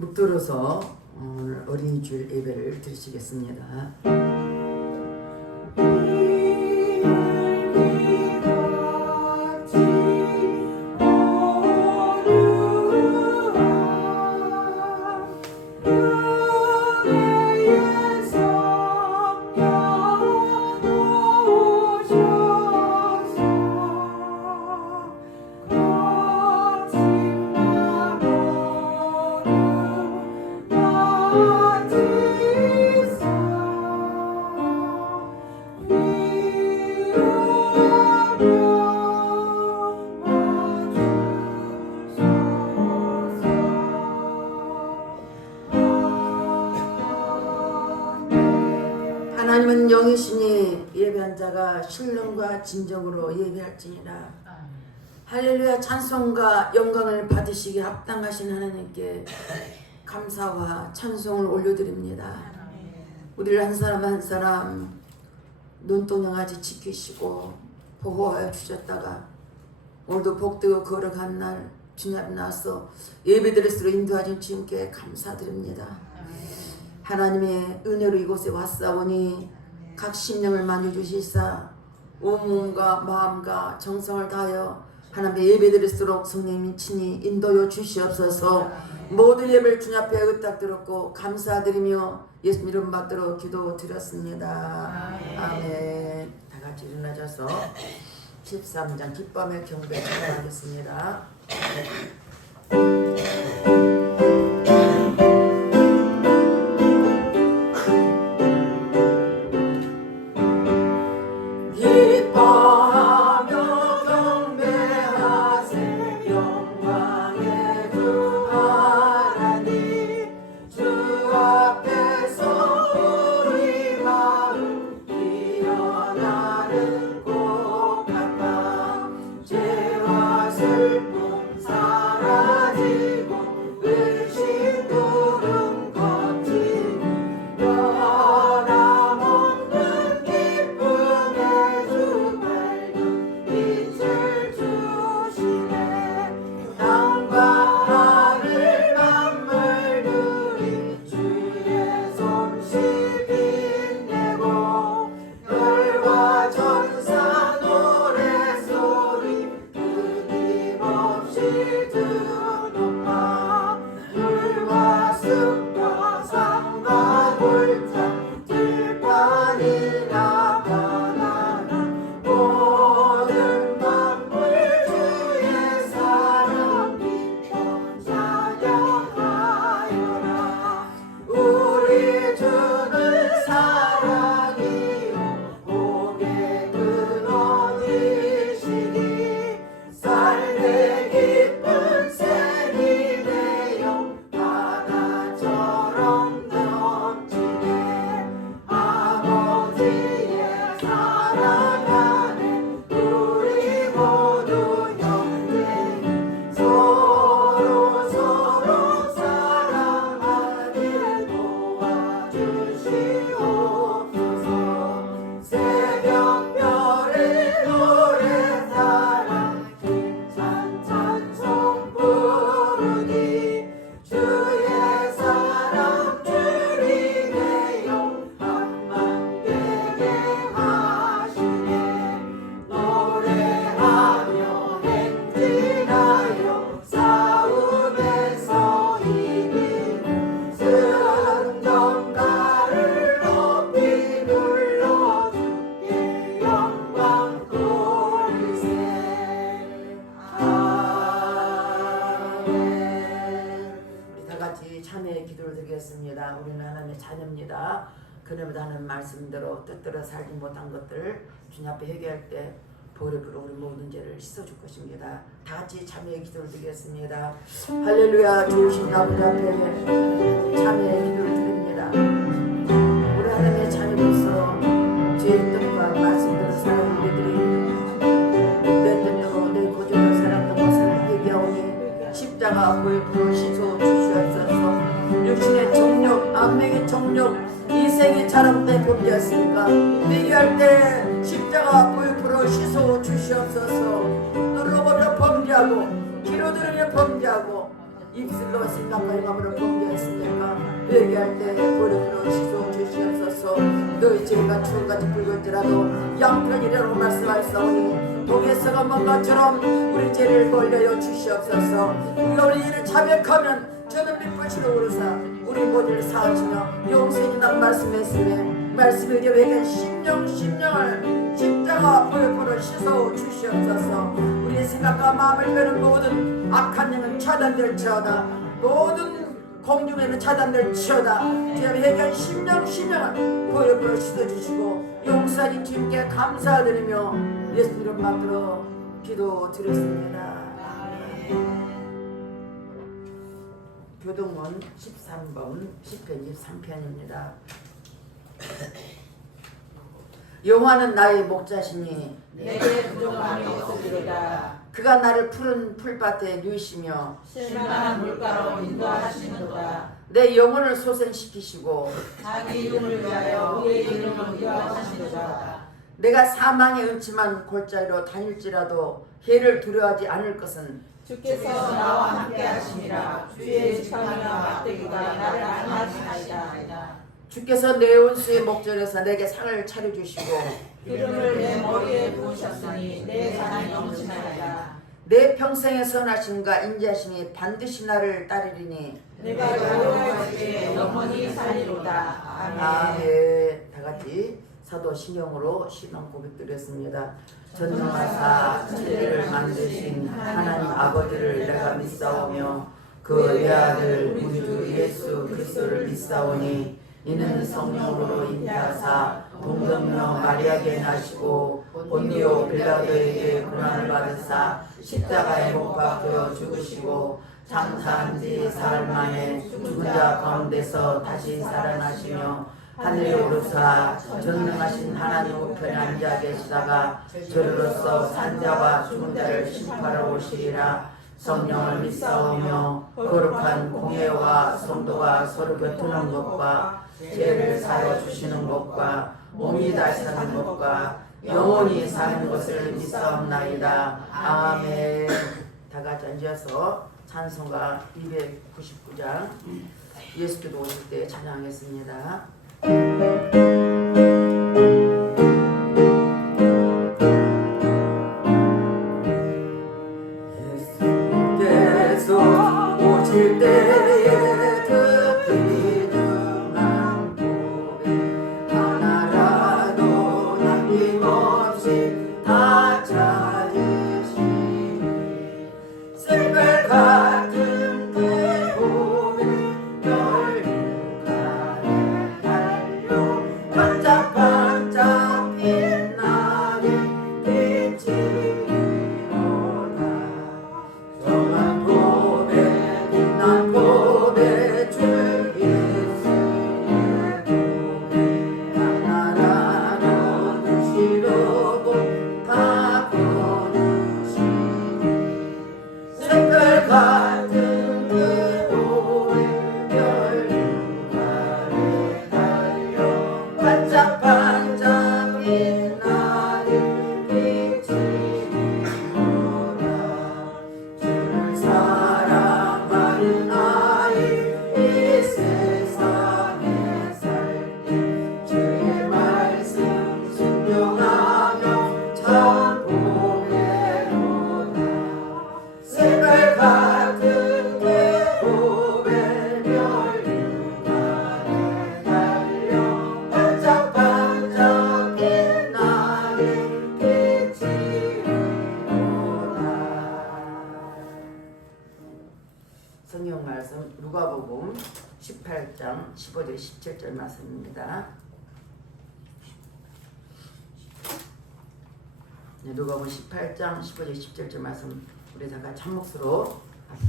묵들어서 오늘 어린이 주일 예배를 드리시겠습니다. 하나님은 영이시니 예배한 자가 신령과 진정으로 예배할지니라. 할렐루야. 찬송과 영광을 받으시기에 합당하신 하나님께 감사와 찬송을 올려드립니다. 우리를 한 사람 한 사람 눈동냥하지 지키시고 보호하여 주셨다가 오늘도 복되고 거룩한 날 주님 앞에 나와서 예배드릴수록 인도하신 주님께 감사드립니다. 하나님의 은혜로 이곳에 왔사오니 각 심령을 만져주시사 온 몸과 마음과 정성을 다하여 하나님의 예배드릴수록 성령님이 친히 인도여 주시옵소서. 모든 예배를 주님 앞에 의탁드렸고 감사드리며 예수님 이름 받들어 기도드렸습니다. 아멘. 다 같이 일어나셔서 13장 기쁨의 경배 찬양하겠습니다. 우리는 하나님의 자녀입니다. 그날마다 하는 말씀대로 뜻대로 살지 못한 것들 주님 앞에 회개할 때 보혈로 우리 모든 죄를 씻어줄 것입니다. 다 같이 참여의 기도를 드리겠습니다. 할렐루야. 좋으신 아버지 앞에 참여의 기도를 드립니다. 우리 하나님의 자녀로서 죄의 뜻과 말씀대로 사는 우리들이 내 뜻대로 내 고집대로 살았던 것을 회개하오니 십자가 보혈로 씻어 주시옵소서. 육신의 정욕, 안목의 정욕, 이생의 자랑 때 범죄했으니까 회개할 때 십자가 보혈로 씻어 주시옵소서. 눌러버려 범죄하고 귀로 들으며 범죄하고 입술로 생각과 영감으로 범죄했으니까 회개할 때 버려두는 시소 주시옵소서. 너희 죄가 추억같이 붉을지라도 양편이라고 말씀하셨사오니 동에서가 먼 것처럼 우리 죄를 벌려여 주시옵소서. 우리가 우리 일을 자백하면 저는 빛보시고 오르사 우리 모두를 사하시며 용서해준다고 말씀했으니 말씀에 회개 심령을 십자가 보혈포로 씻어 주시옵소서. 우리의 생각과 마음을 빼는 모든 악한 영은 차단될지어다. 모든 공중에는 차단될지어다. 주여 회개한 심령을 보혈포로 씻어주시고 용서하신 주님께 감사드리며 예수 이름 받들어 기도드렸습니다. 교동문 13번 10편 23편입니다. 여호와는 나의 목자시니 내게 부족함이 없으리로다. 그가 나를 푸른 풀밭에 누이시며 쉴만한 물가로 인도하시는도다. 내 영혼을 소생시키시고 자기 이름을 위하여 우리의 이름을 위하시는도다. 내가 사망의 음침한 골짜기로 다닐지라도 해를 두려워하지 않을 것은 주께서 나와 함께 하시니라. 주의 지팡이와 막대기가 나를 안하시나이다. 주께서 내 원수의 목전에서 내게 상을 차려주시고 기름을 내 머리에 부으셨으니 내 잔이 넘치나이다. 내 평생의 선하심과 인자심이 반드시 나를 따르리니 내가 여호와의 집에 영원히 살리로다. 아멘. 아멘. 다같이 사도 신경으로 신앙 고백드렸습니다. 전능하사 천지를 만드신 하나님 아버지를 내가 믿사오며 그 외아들 우리 주 예수 그리스도를 믿사오니 이는 성령으로 잉태하사 동정녀 마리아에게 나시고 본디오 빌라도에게 고난을 받으사 십자가에 못 박혀 죽으시고 장사한 지 사흘 만에 죽은 자 가운데서 다시 살아나시며 하늘에 오르사 전능하신 하나님 우편에 앉아 계시다가 저리로서 산자와 죽은 자를 심판하러 오시리라. 성령을 믿사오며 거룩한 공예와 성도가 서로 교통하는 것과 죄를 사여 주시는 것과 몸이 다시 사는 것과 영원히 사는 것을 믿사옵나이다. 아멘. 다같이 앉아서 찬송가 299장 예수께도 오실 때 찬양하겠습니다. 예수께서 오실 때에 듣기 능한 고백 하나라도 남김없이 다 찾으시니 새벽 같은 그 고백 열린 가에 달려 반짝반짝 빛나게 빛이 일어나 정한 고백 빛난 고백 주 예수의 고백 하나라도 두시려고 다 거두시니 색깔 같은 그 고백 열린 가에 달려 반짝반짝 빛나게 빛이 일어나 주를 사랑하는 아이 이 세상에 살 때 주의 말씀 순종하며 참 보배로다. 색깔 같은 그 고백 열린 가에 달려 반짝반짝 빛나게 빛이 일어나. 성경 말씀 누가복음 18장 15절 17절 말씀입니다. 누가복음 18장 15절 17절 말씀 우리 다 같이 한 몫으로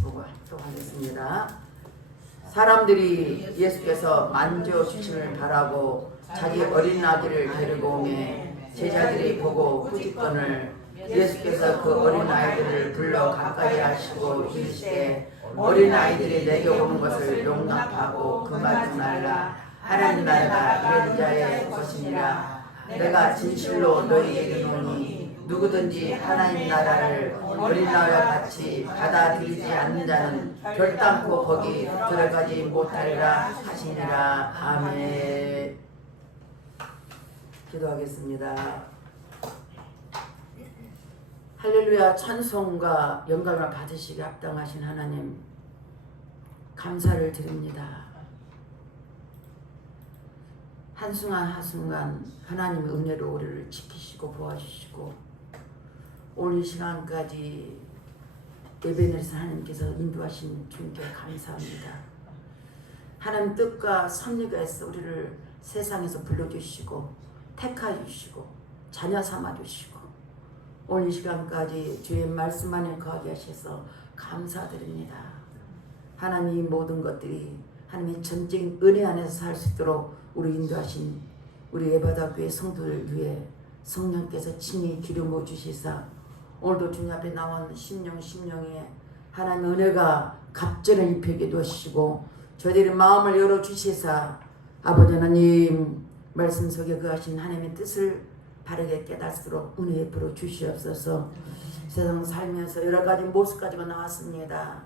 보고 합독하겠습니다. 사람들이 예수께서 만져주심을 바라고 자기 어린 아기를 데리고 오매 제자들이 보고 꾸짖거늘 예수께서 그 어린 아이들을 불러 가까이 하시고 이르시되 어린 아이들이 내게 오는 것을 용납하고 금하지 말라. 하나님 나라가 이런 자의 것이니라. 내가 진실로 너희에게 이르노니 누구든지 하나님 나라를 어린아이와 같이 받아들이지 않는 자는 결단코 거기 들어가지 못하리라 하시니라. 아멘. 기도하겠습니다. 할렐루야. 찬송과 영광을 받으시기 합당하신 하나님, 감사를 드립니다. 한순간 한순간 하나님의 은혜로 우리를 지키시고 보아주시고 오늘 이 시간까지 예배에서 하나님께서 인도하신 주님께 감사합니다. 하나님 뜻과 섭리가에서 우리를 세상에서 불러주시고 택하주시고 자녀 삼아주시고 오늘 이 시간까지 주의 말씀 안에 거하게 하셔서 감사드립니다. 하나님 모든 것들이 하나님의 전적인 은혜 안에서 살 수 있도록 우리 인도하신 우리 예바다교회 성도를 위해 성령께서 친히 기름부어 주시사 오늘도 주님 앞에 나온 심령에 하나님의 은혜가 갑절을 입히게 도와주시고 저희들의 마음을 열어주시사 아버지 하나님 말씀 속에 거하신 하나님의 뜻을 바르게 깨닫도록 은혜 베풀어 주시옵소서. 세상 살면서 여러 가지 모습 가지고 나왔습니다.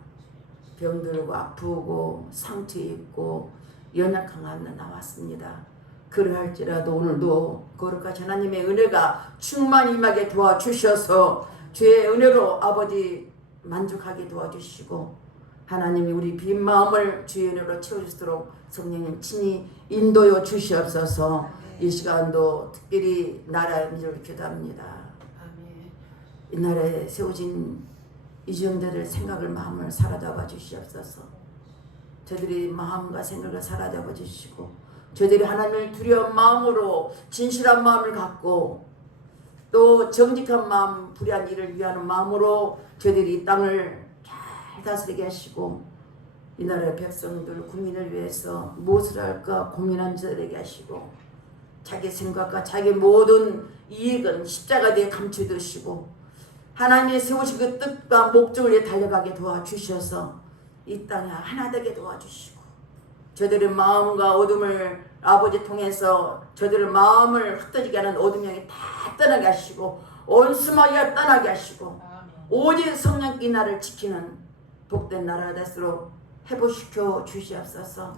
병들고 아프고 상처 입고 연약한 가운데 나왔습니다. 그러할지라도 오늘도 거룩하신 하나님의 은혜가 충만히 임하게 도와주셔서 주의 은혜로 아버지 만족하게 도와주시고 하나님이 우리 빈 마음을 주의 은혜로 채워주시도록 성령님 친히 인도여 주시옵소서. 이 시간도 특별히 나라의 민족을 기도합니다. 이 나라에 세워진 이정대들 생각을 마음을 사로잡아 주시옵소서. 저들이 마음과 생각을 사로잡아 주시고 저들이 하나님을 두려운 마음으로 진실한 마음을 갖고 또 정직한 마음 불의한 일을 위하는 마음으로 저들이 이 땅을 잘 다스리게 하시고 이 나라의 백성들 국민을 위해서 무엇을 할까 고민한 자들에게 하시고 자기 생각과 자기 모든 이익은 십자가에 감춰두시고 하나님의 세우신 그 뜻과 목적을 위해 달려가게 도와주셔서 이 땅에 하나 되게 도와주시고 저들의 마음과 어둠을 아버지 통해서 저들의 마음을 흩어지게 하는 어둠의 영이 다 떠나게 하시고 온수마귀가 떠나게 하시고 오직 성령께 나를 지키는 복된 나라가 되도록 회복시켜 주시옵소서.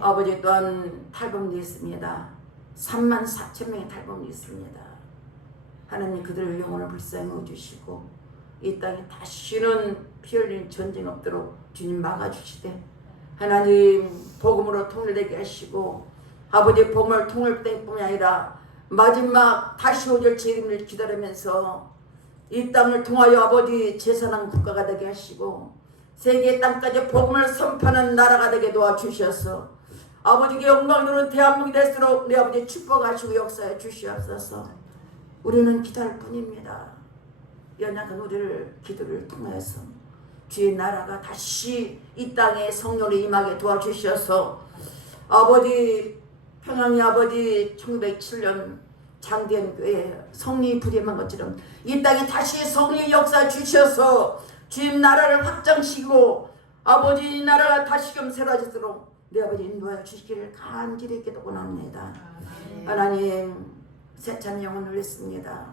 아버지 또한 탈북민이 있습니다. 34,000명의 탈북민이 있습니다. 하나님 그들의 영혼을 불쌍히 주시고 이 땅에 다시는 피 흘린 전쟁 없도록 주님 막아주시되 하나님 복음으로 통일되게 하시고 아버지 복음을 통일될 뿐이 아니라 마지막 다시 오실 재림을 기다리면서 이 땅을 통하여 아버지 제선한 국가가 되게 하시고 세계 땅까지 복음을 선포하는 나라가 되게 도와주셔서 아버지께 영광 누는 대한민국이 될수록 내 아버지 축복하시고 역사해 주시옵소서. 우리는 기도할 뿐입니다. 연약한 우리를 기도를 통해서 주의 나라가 다시 이 땅에 성령으로 임하게 도와주셔서 아버지 평양의 아버지 1907년 장대현 교회 성리 부림한 것처럼 이 땅에 다시 성령의 역사 주셔서 주의 나라를 확장시키고 아버지 이 나라가 다시금 새로워지도록 내 아버지 인도하여 주시기를 간절히 기도합니다. 하나님 세찬 영혼을 올렸습니다.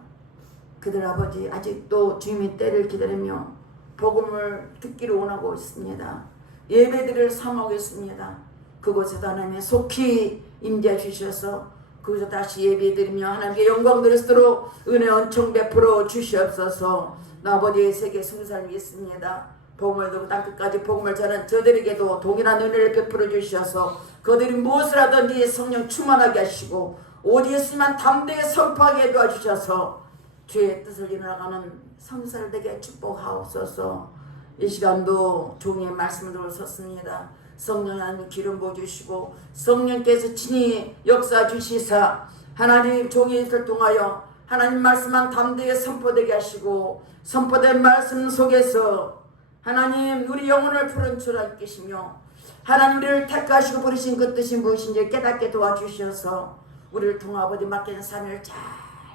그들 아버지 아직도 주님의 때를 기다리며 복음을 듣기를 원하고 있습니다. 예배들을 삼하고 있습니다. 그곳에도 하나님의 속히 임재 주셔서 그곳에 다시 예배드리며 하나님께 영광 드리도록 은혜 은총 베풀어 주시옵소서. 아버지의 세계 승산을 믿습니다. 복음을 듣고 땅끝까지 복음을 전한 저들에게도 동일한 은혜를 베풀어 주셔서 그들이 무엇을 하든지 성령 충만하게 하시고 오직 예수님만 담대하게 선포하게 도와주셔서 주의 뜻을 이루어가는 성사를 되게 축복하옵소서. 이 시간도 종의 말씀을 들었습니다. 성령 하나님 기름 부어주시고 성령께서 친히 역사 주시사 하나님 종의 뜻을 통하여 하나님 말씀만 담대하게 선포되게 하시고 선포된 말씀 속에서 하나님 우리 영혼을 푸른 줄알 계시며 하나님 우리를 택하시고 부르신 그 뜻이 무엇인지 깨닫게 도와주셔서 우리를 통하 아버지 맡기는 삶을 잘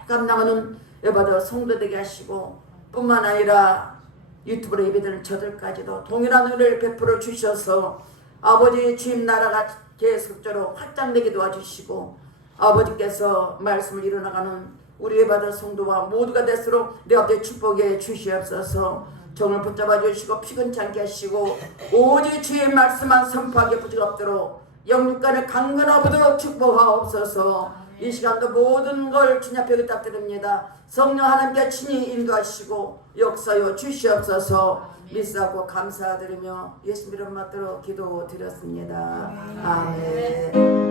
감당하는 여봐도 성도되게 하시고 뿐만 아니라 유튜브로 예배드리는 저들까지도 동일한 은혜를 베풀어 주셔서 아버지 주님 나라가 계속적으로 확장되게 도와주시고 아버지께서 말씀을 이뤄나가는 우리의 받은 성도와 모두가 될수록 내 앞에 축복에 주시옵소서. 정을 붙잡아 주시고 피곤치 않게 하시고 오직 주의 말씀만 선포하게 부끄럽도록 영육간을 강건하도록 축복하옵소서. 이 시간도 모든 걸 주님 앞에 부탁드립니다. 성령 하나님께 친히 인도하시고 역사여 주시옵소서. 믿사고 감사드리며 예수 이름 받들어 기도드렸습니다. 아멘.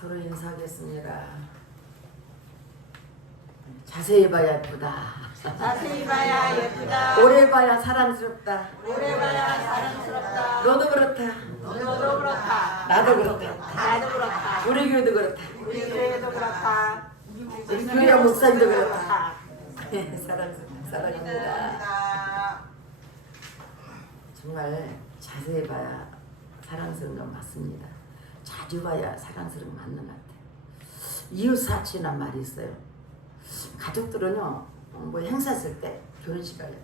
서로 인사하겠습니다. 자세히 봐야 예쁘다. 자세히 봐야 예쁘다. 오래 봐야 사랑스럽다. 오래 봐야 사랑스럽다. 너도 그렇다. 너도 그렇다. 나도 그렇다. 나도 그렇다. 우리 교회도 그렇다. 우리 교회도 그렇다. 우리 교회 목사님도 그렇다. 사랑입니다. 정말 자세히 봐야 사랑스러운 건 맞습니다. 자주 봐야 사랑스러운 건 맞는 것 같아요. 이웃사촌이란 말이 있어요. 가족들은요, 뭐 행사 있을 때, 결혼식 할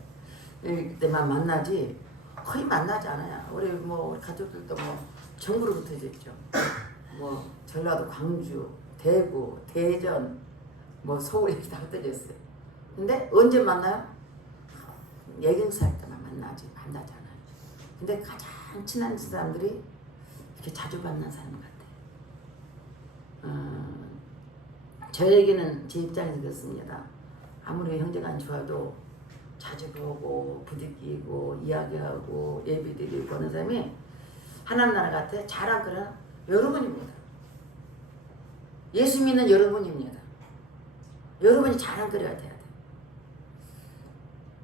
때만 만나지 거의 만나지 않아요. 우리 뭐 가족들도 뭐 전국으로 붙어져 있죠. 뭐 전라도 광주, 대구, 대전, 뭐 서울 이렇게 다 흩어져 있어요. 근데 언제 만나요? 예경사 할 때만 만나지 않아요. 근데 가장 친한 사람들이 이렇게 자주 만난 사람 같아요. 저에게는 제 입장에서 그렇습니다. 아무리 형제가 안 좋아도 자주 보고 부딪히고 이야기하고 예배드리고 하는 사람이 하나님 나라 같아 잘한 그런 여러분입니다. 예수 믿는 여러분입니다. 여러분이 잘한 그래야 돼야 돼.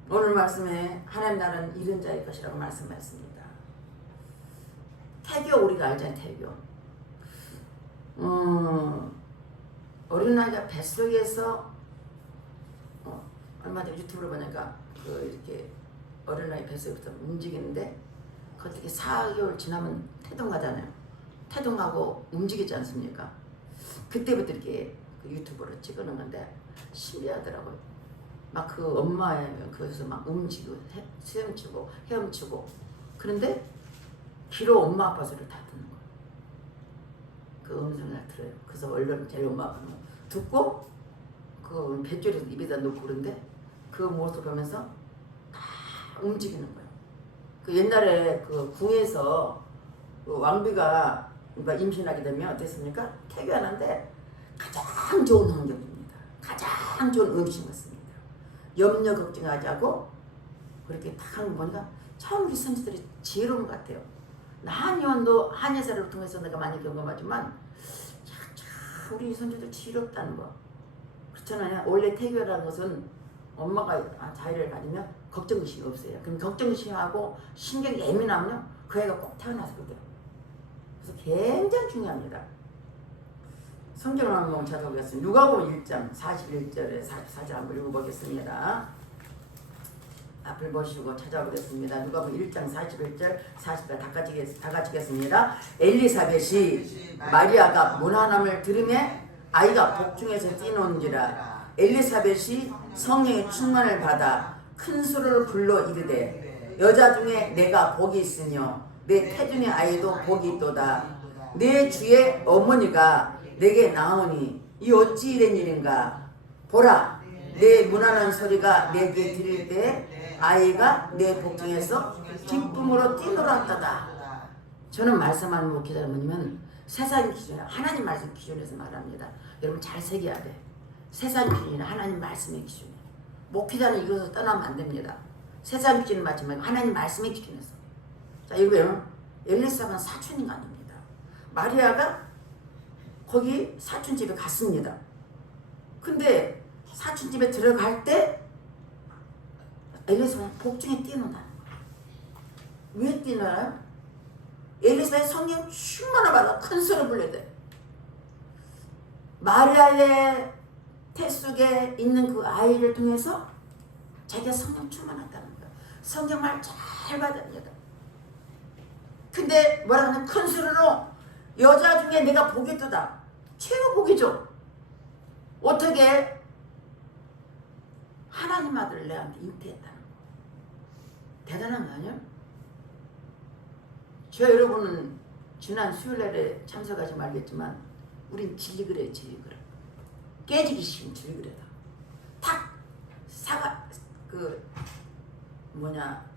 오늘 말씀에 하나님 나라는 이런 자일 것이라고 말씀하셨습니다. 태교 우리가 알잖아요. 태교. 어린아이가 뱃속에서 얼마 전에 유튜브로 보니까 이렇게 어린아이 뱃속에서 움직이는데 그 어떻게 4개월 지나면 태동하잖아요. 태동하고 움직이지 않습니까? 그때부터 이렇게 그 유튜브로 찍어놓은 건데 신기하더라고요. 막 그 엄마의 그래서 막 움직이고 헤엄치고 헤엄치고 그런데 귀로 엄마 아빠 소리를 다 듣는 거예요. 그 음성을 다 들어요. 그래서 얼른 제일 엄마 아빠는 듣고 그 뱃줄에서 입에다 놓고 그런데 그 모습을 보면서 다 움직이는 거예요. 그 옛날에 그 궁에서 그 왕비가 임신하게 되면 어땠습니까? 태교하는데 가장 좋은 환경입니다. 가장 좋은 음식 먹습니다. 염려 걱정하지 않고 그렇게 딱 하는 거 보니까 참 우리 선지들이 지혜로운 것 같아요. 한의원도 한의사를 통해서 내가 많이 경험하지만 참 우리 선지들 지혜롭다는 거. 그렇잖아요. 원래 태교라는 것은 엄마가 자유를 가지면 걱정의식이 없어요. 그럼 걱정의식하고 신경이 예민하면요 그 애가 꼭 태어나서 그래요. 그래서 굉장히 중요합니다. 성경을 한번 찾아보겠습니다. 누가복음 1장 41절에 44절 한번 읽어보겠습니다. 앞을 보시고 찾아보겠습니다. 누가복음 1장 41절 40절 다 같이 읽겠습니다. 엘리사벳이 마리아가 문안함을 들으매 아이가 복중에서 뛰노는지라. 엘리사벳이 성령의 충만을 받아 큰 소리를 불러 이르되 여자 중에 내가 복이 있으며 내 태중의 아이도 복이 있도다. 내 주의 어머니가 내게 나오니 이 어찌 된 일인가. 보라 내 문안한 소리가 내게 들릴 때 아이가 내 복중에서 기쁨으로 뛰놀았다다. 저는 말씀하는 목회자가 뭐냐면 세상 기준이 하나님 말씀 기준에서 말합니다. 여러분 잘 새겨야 돼. 세상 기준이 하나님 말씀의 기준이에요. 목회자는 이것을 떠나면 안 됩니다. 세상 기준을 맞지 말고 하나님 말씀의 기준에서. 자 이거요. 엘리사벳은 사촌인 거 아닙니다. 마리아가 거기 사촌집에 갔습니다. 근데 사촌집에 들어갈 때 엘리사벳은 복중에 뛰어나는 거야. 왜 뛰나요? 엘리사벳 성령 충만을 받아 큰 소리 불러야 돼. 마리아의 태 속에 있는 그 아이를 통해서 자기가 성령 충만했다는 거야. 성령 말 잘 받습니다. 근데 뭐라 하면 큰 소리로 여자 중에 내가 복이 뜨다. 최고 복이죠. 어떻게 하나님 아들을 내한테 잉태했다는 거. 대단한 거 아니야? 저 여러분은 지난 수요일날에 참석하지 말겠지만 우린 질리그래 질리그래. 깨지기 싫은 질리그래다. 탁 사가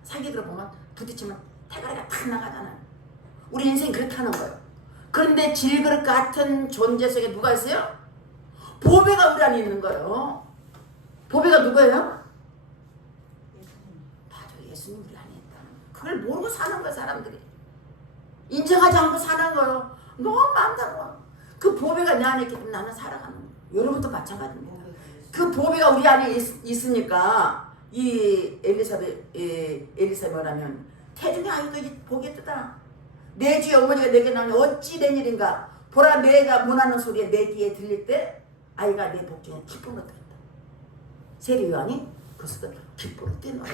사기들어 보면 부딪히면 태가리가 탁 나가잖아요. 우리 인생이 그렇다는 거예요. 그런데 질그릇 같은 존재 속에 누가 있어요? 보배가 우리 안에 있는 거예요. 보배가 누구예요? 맞아, 예수님 우리 안에 있다는 거예요. 그걸 모르고 사는 거예요, 사람들이. 인정하지 않고 사는 거예요. 너무 많다고. 그 보배가 내 안에 있기 때문에 나는 살아가는 거예요. 여러분도 마찬가지입니다. 그 보배가 우리 안에 있으니까 이 엘리사벳이라면 태중의 아이도 복이 뜨다. 내 주의 어머니가 내게 나오니 어찌 된 일인가. 보라 내가 문하는 소리에 내 귀에 들릴 때 아이가 내 복중에 기쁨으로 뜬다. 세례 요한이 그것을 기쁨으로 뛴다.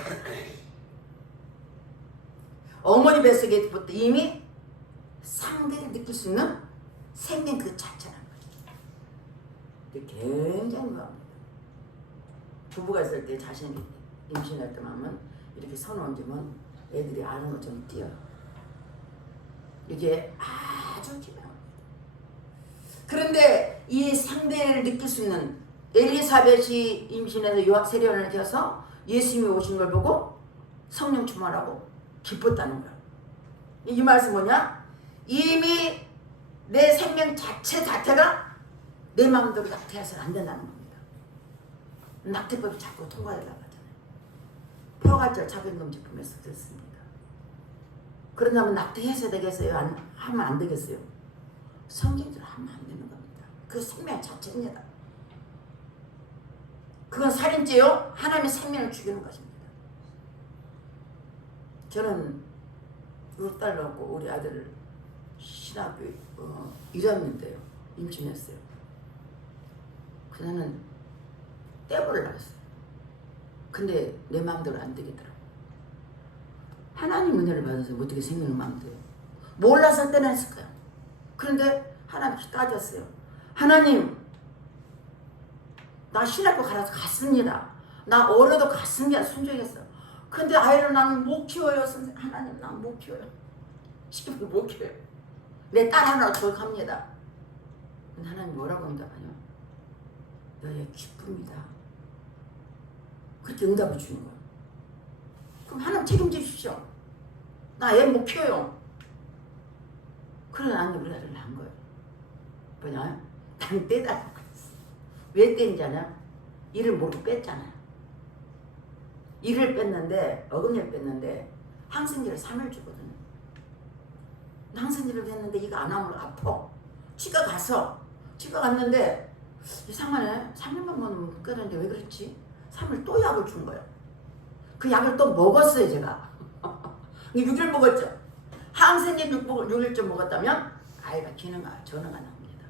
어머니 뱃속에 부터 이미 상대를 느낄 수 있는 생명 그 자체라는 거죠. 굉장히 무합니다. 부부가 있을 때 자신이 임신할 때만 하면 이렇게 손 얹으면 애들이 아는 것처럼 뛰어요. 이게 아주 중요합니다. 그런데 이 상대를 느낄 수 있는 엘리사벳이 임신해서 세례요한을 되어서 예수님이 오신 걸 보고 성령 충만하고 기뻤다는 거야. 이 말씀 뭐냐? 이미 내 생명 자체가 내 마음대로 낙태해서는 안 된다는 겁니다. 낙태법이 자꾸 통과되려고 하잖아요. 포괄절 자본금지법에서 됐습니다. 그런다면 낙태해서 되겠어요? 하면 안 되겠어요? 성경대로 하면 안 되는 겁니다. 그 생명 자체입니다. 그건 살인죄요? 하나님의 생명을 죽이는 것입니다. 저는 우리 딸 낳고 우리 아들을 신학교 1학년 때요. 임신했어요. 그녀는 떼보를 나갔어요. 근데 내 마음대로 안 되겠더라고. 하나님 은혜를 받아서 어떻게 생명을 마음대로 몰라서 떼냈을 거야. 그런데 하나님께 따졌어요. 하나님, 나 신학교 가서 갔습니다. 나 어려도 갔습니다. 순종했어. 근데 아이를 나는 못 키워요. 선생님. 하나님, 나는 못 키워요. 시키면 못 키워요. 내 딸 하나 더 갑니다. 근데 하나님 뭐라고 응답하냐? 너의 기쁨이다. 그렇게 응답을 주는 거야. 그럼 하나님 책임지십시오. 나 애 못 키워요. 그래 나는 우리 아들 낳은 거예요. 뭐냐? 난 떼달라고 했어. 왜 떼인지 아냐? 이를 모르고 뺐잖아요. 이를 뺐는데 어금니를 뺐는데 항생제를 3일 주거든요. 항생제를 했는데 이거 안 하면 아파. 치과 갔는데 이상하네. 3일만 먹으면 끊었는데 왜 그렇지? 3일 또 약을 준 거예요. 그 약을 또 먹었어요 제가. 6일 먹었죠. 항생제 6일째 먹었다면 아이가 전화가 나옵니다.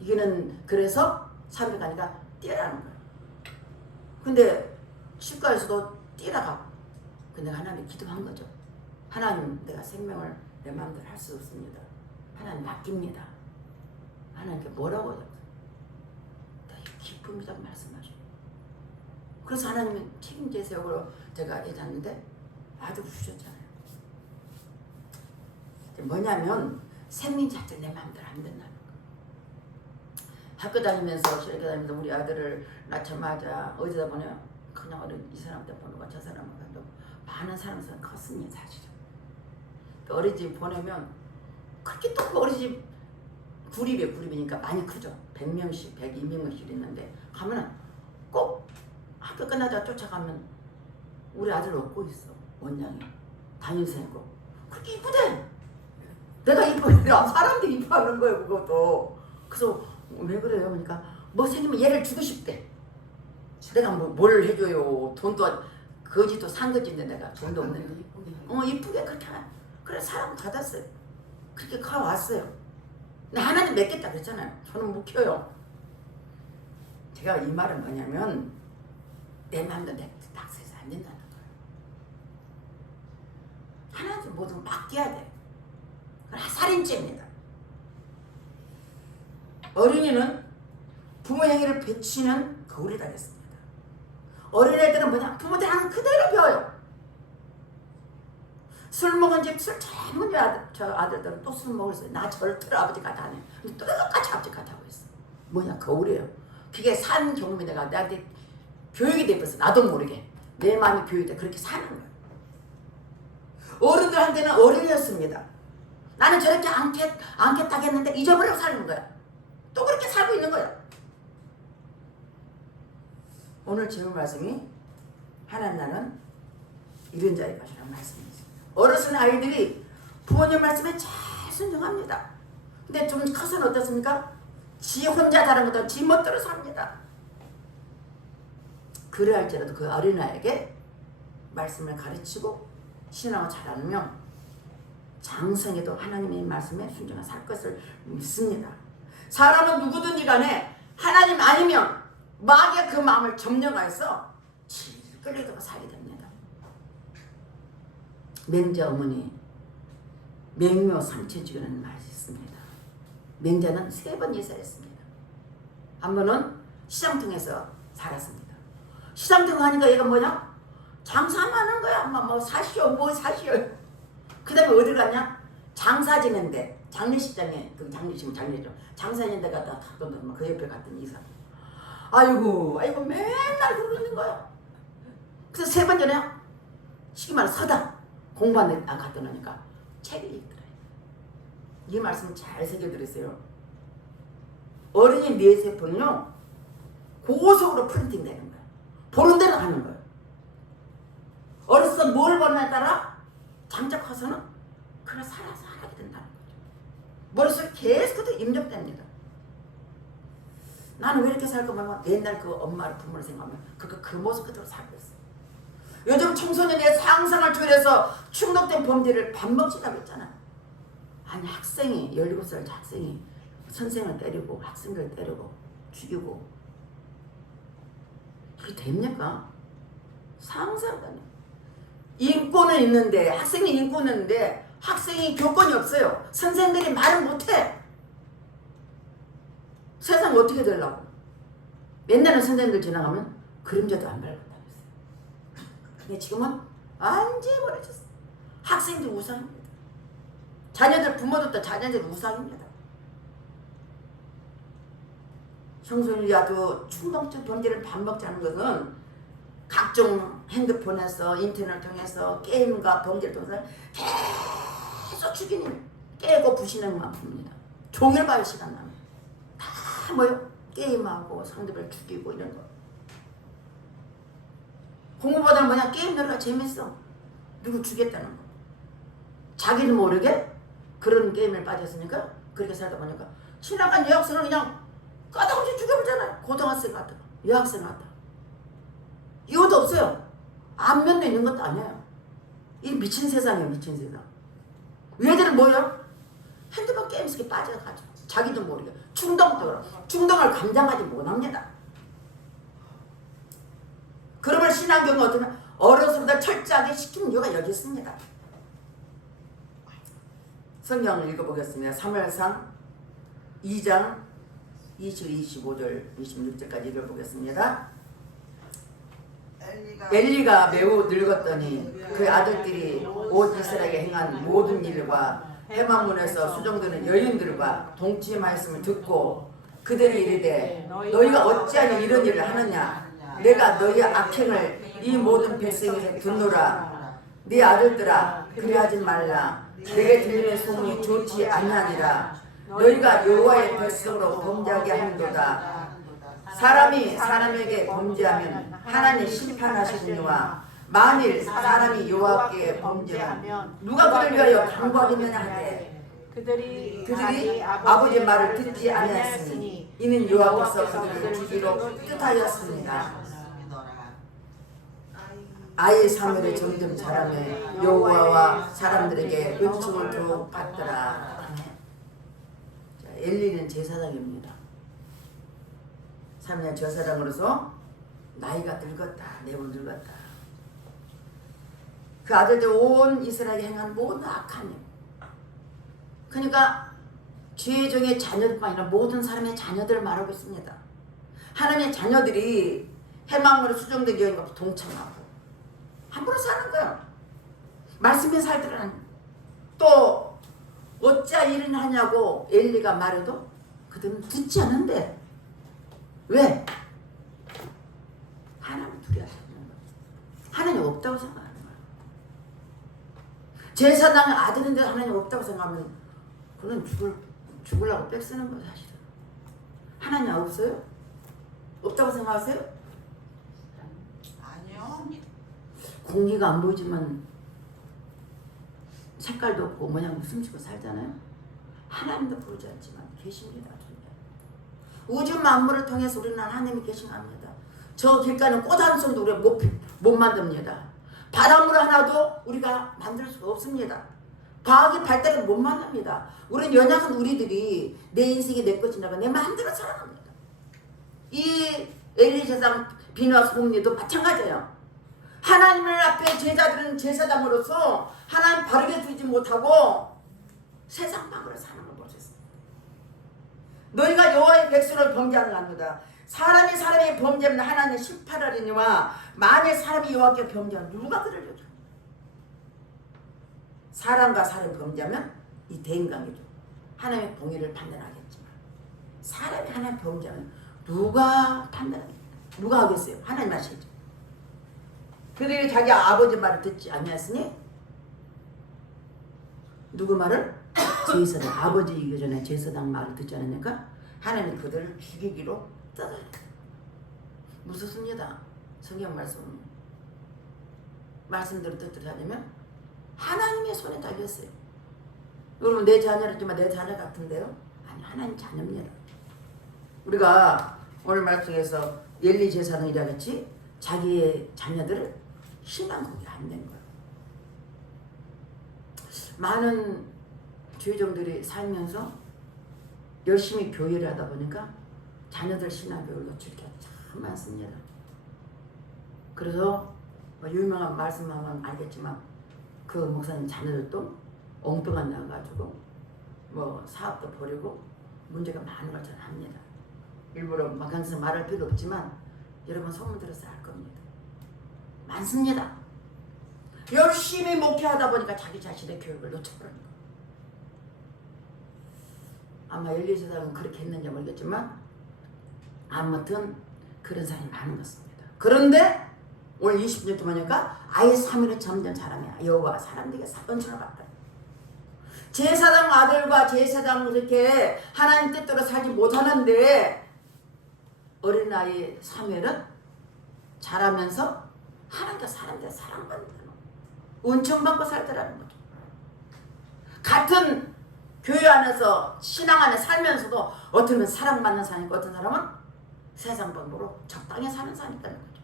이게는 그래서 3일 가니까 뛰라는 거예요. 근데 치과에서도 뛰라가. 근데 하나님 기도한 거죠. 하나님, 내가 생명을 내 마음대로 할 수 없습니다. 하나님 맡깁니다. 하나님께 뭐라고 해요? 기쁨이라고 말씀하셔요. 그래서 하나님은 책임지세요. 제가 해놨는데 아주 주셨잖아요. 뭐냐면 생명 자체 내 마음대로 안 된다는 거. 학교 다니면서 실학교 다니면서 우리 아들을 낳자마자 어디다 보내요? 그냥 어린 이 사람한테 보내고 저 사람한테 보내고 많은 사람에서 컸습니다 사실은. 또 어린이집 보내면 그렇게 또 그 어린이집 구립이니까 많이 크죠. 100명씩 102명씩 있는데 가면은 꼭 학교 끝나자 쫓아가면 우리 아들 얻고 있어. 원장이 담임선생이고 그렇게 이쁘대. 내가 이뻐야 돼. 사람들이 이뻐하는 거예요 그것도. 그래서 왜 그래요? 그러니까 뭐 생기면 얘를 주고 싶대. 내가 뭘 해줘요. 돈도 거지도 산 거지인데 내가 돈도 없는데. 이쁘게 그렇게 그래 사람 받았어요. 그렇게 가왔어요. 근데 하나님 맺겠다 그랬잖아요. 저는 못 켜요. 제가 이 말은 뭐냐면 내 마음도 내 낙서해서 안 된다는 거예요. 하나님 모든 걸 맡겨야 돼. 그건 살인죄입니다. 어린이는 부모 행위를 배치는 거울이 되겠습니다. 어린애들은 뭐냐? 부모들 하는 그대로 배워요. 술 먹은 집 술 잘못 저 아들들은 또 술 먹었어요. 나 절대로 아버지 같아 안 해. 근데 또 똑같이 아버지 같다고 했어. 뭐냐? 거울이에요. 그게 산 경험이 내가 나한테 교육이 돼버렸어. 나도 모르게. 내 마음이 교육이 돼. 그렇게 사는 거예요. 어른들한테는 어른이었습니다. 나는 저렇게 않겠다 했는데 잊어버리고 사는 거야. 또 그렇게 살고 있는 거야. 오늘 지금 말씀이 하나님 나는 이런 자리 가시라는 말씀이었습니다. 어르신 아이들이 부모님 말씀에 잘 순종합니다. 근데 좀 커서는 어떻습니까? 지 혼자 다른 것도 지 멋대로 삽니다. 그래 할지라도 그 어린아이에게 말씀을 가르치고 신앙을 잘하면 장성에도 하나님의 말씀에 순종해 살 것을 믿습니다. 사람은 누구든지 간에 하나님 아니면 마귀의 그 마음을 점령하여서 질끌리다가 살게 됩니다. 맹자 어머니 맹묘 삼천주라는 말이 있습니다. 맹자는 3번 예사했습니다. 한 번은 시장통에서 살았습니다. 시장통 하니까 얘가 뭐냐? 장사하는 거야. 뭐 사시오 뭐 사시오. 그 다음에 어딜 갔냐? 장사 지낸데 장례식장에 그 장례식은 장례죠. 장사 지낸 데 갔다 갔더니 그 옆에 갔더니 이사. 아이고 맨날 그러고 있는 거야. 그래서 3번 전에 쉽게 말해 서다 공부하는 데 갔다 놓으니까 책이 있더라. 이 말씀 잘 새겨들으세요. 어린이 뇌세포는요 고속으로 프린팅 되는 거야. 보는 대로 하는 거예요. 어렸을 때 뭘 보느냐에 따라 장작 커서는 그걸 살아서 하게 된다는 거죠. 머릿속에 계속 입력됩니다. 나는 왜 이렇게 살까 보면 옛날 그 엄마를 부모를 생각하면 그 모습 그대로 살고 있어. 요즘 청소년의 상상을 초래해서 충동된 범죄를 밥 먹지라고 했잖아. 아니 학생이 17살 학생이 선생을 때리고 학생들 때리고 죽이고 이게 됩니까? 상상도 안 해. 인권은 있는데 학생이 인권은 있는데 학생이 교권이 없어요. 선생들이 말을 못해. 세상 어떻게 되려고? 옛날에 선생님들 지나가면 그림자도 안 밟았다고 했어요. 근데 지금은 완전히 멀어졌어. 학생들 우상입니다. 자녀들 부모들도 자녀들 우상입니다. 청소년이 아주 충동적 범죄를 밥 먹지 않는 것은 각종 핸드폰에서 인터넷을 통해서 게임과 범죄를 통해서 계속 죽이는 깨고 부시는 만큼입니다. 종일 봐요 시간 나면. 다 뭐요? 게임하고 상대방을 죽이고 이런 거. 공부보다는 뭐냐? 게임 놀이가 재밌어. 누구 죽였다는 거. 자기는 모르게 그런 게임에 빠졌으니까 그렇게 살다 보니까 지나간 여학생을 그냥 까다없이 죽여버리잖아요. 고등학생 같다. 여학생 같다. 이것도 없어요. 안면도 있는 것도 아니에요. 이 미친 세상이에요. 미친 세상. 얘들은 뭐예요? 핸드폰 게임 속에 빠져가지고 자기도 모르게 충동을 감당하지 못합니다. 그러면 신앙경은 어떠면 어려서부터 철저하게 시키는 이유가 여기 있습니다. 성경을 읽어보겠습니다. 사무엘상 2장 25절 26절까지 읽어보겠습니다. 엘리가 매우 늙었더니 그 아들들이 온 이스라엘에 행한 모든 일과 해만문에서 수종드는 여인들과 동침하였음을 듣고 그들이 이르되 너희가 어찌하여 이런 일을 하느냐? 내가 너희 악행을 이 모든 백성에게 듣노라. 네 아들들아 그리하지 말라. 내게 들리는 소문이 좋지 아니하니라. 너희가 여호와의 백성으로 범죄하게 하는도다. 사람이 사람에게 범죄하면 하나님 심판하시느니와 만일 사람이 여호와께 범죄하면 누가 그를 위하여 강구하겠느냐 하되 그들이 아버지의 말을 듣지 아니하였으니 이는 여호와께서 그들을 죽이기로 뜻하였습니다. 아이 사무엘이 점점 자라매 여호와와 사람들에게 은총을 더욱 받더라. 자, 엘리는 제사장입니다. 3년 제사장으로서 나이가 늙었다. 매우 늙었다. 그 아들들 온 이스라엘에 행한 모든 악한 일. 그러니까 죄종의 자녀들뿐 아니라 모든 사람의 자녀들을 말하고 있습니다. 하나님의 자녀들이 해망으로 수정된 여인과 동참하고 함부로 사는 거예요. 말씀에 살들은 또 어찌 일을 하냐고 엘리가 말해도 그들은 듣지 않는데 왜? 하나님 두려워하는 거예요. 하나님 없다고 생각하는 거예요. 제사장의 아들인데 하나님 없다고 생각하면 그는 죽으려고 빽 쓰는 거예요. 사실은 하나님 없어요? 없다고 생각하세요? 아니요. 공기가 안 보이지만 색깔도 없고 모양도 숨쉬고 살잖아요. 하나님도 보이지 않지만 계십니다. 우주 만물을 통해서 우리는 하나님이 계신답니다. 저 길가는 꽃 한 송도 우리가 못 만듭니다. 바닷물 하나도 우리가 만들 수가 없습니다. 과학이 발달해도 못 만듭니다. 우리는 연약한 우리들이 내 인생이 내 것이라고 내 마음대로 살아갑니다. 이 엘리 제사장 비누와 소금리도 마찬가지예요. 하나님을 앞에 제자들은 제사장으로서 하나님 바르게 두지 못하고 세상 방으로 사는 걸 보셨습니다. 너희가 여호와의 백성을 범죄하는 합니다. 사람이 사람이 범죄하면 하나님 심판하리니와 만일 사람이 여호와께 범죄하면 누가 그를 여겨? 사람과 사람이 범죄하면 이 대인관계죠. 하나님의 공의를 판단하겠지만 사람이 하나님 범죄하면 누가 판단하겠냐? 누가 하겠어요? 하나님 하시죠. 그들이 자기 아버지 말을 듣지 아니하였으니 누구 말을? 제사장 아버지이기 전에 제사장 말을 듣지 않으니까 하나님이 그들을 죽이기로 떠나요. 무섭습니다. 성경 말씀대로 뜻대로 하려면 하나님의 손에 달렸어요. 여러분 내 자녀였지만 내 자녀 같은데요? 아니 하나님 자녀입니다. 우리가 오늘 말씀에서 엘리 제사장이라 했지 자기의 자녀들을 신앙국이 안 된 거예요. 많은 주의종들이 살면서 열심히 교회를 하다 보니까 자녀들 신앙교육을 놓칠 게 참 많습니다. 그래서 유명한 말씀만 알겠지만 그 목사님 자녀들도 엉뚱한 나가지고 사업도 버리고 문제가 많은 걸 저는 압니다. 일부러 막간서 말할 필요 없지만 여러분 소문 들어서 알 겁니다. 많습니다. 열심히 목회하다 보니까 자기 자신의 교육을 놓쳐버리는 거예요. 아마 엘리 제사장은 그렇게 했는지 모르겠지만 아무튼 그런 사람이 많은 것입니다. 그런데 오늘 20년 동안이니까 아예 3일에 점점 자라며 여호와 사람들에게 은총을 받다. 제사장 아들과 제사장 이렇게 하나님 뜻대로 살지 못하는데 어린아이 사무엘은 자라면서 하나님과 사람들의 사랑받는 은총받고 살더라는 거죠. 같은 교회 안에서 신앙 안에 살면서도 어떻게 사랑받는 사람이고 어떤 사람은 세상 방법으로 적당히 사는 사람이 있다는 거죠.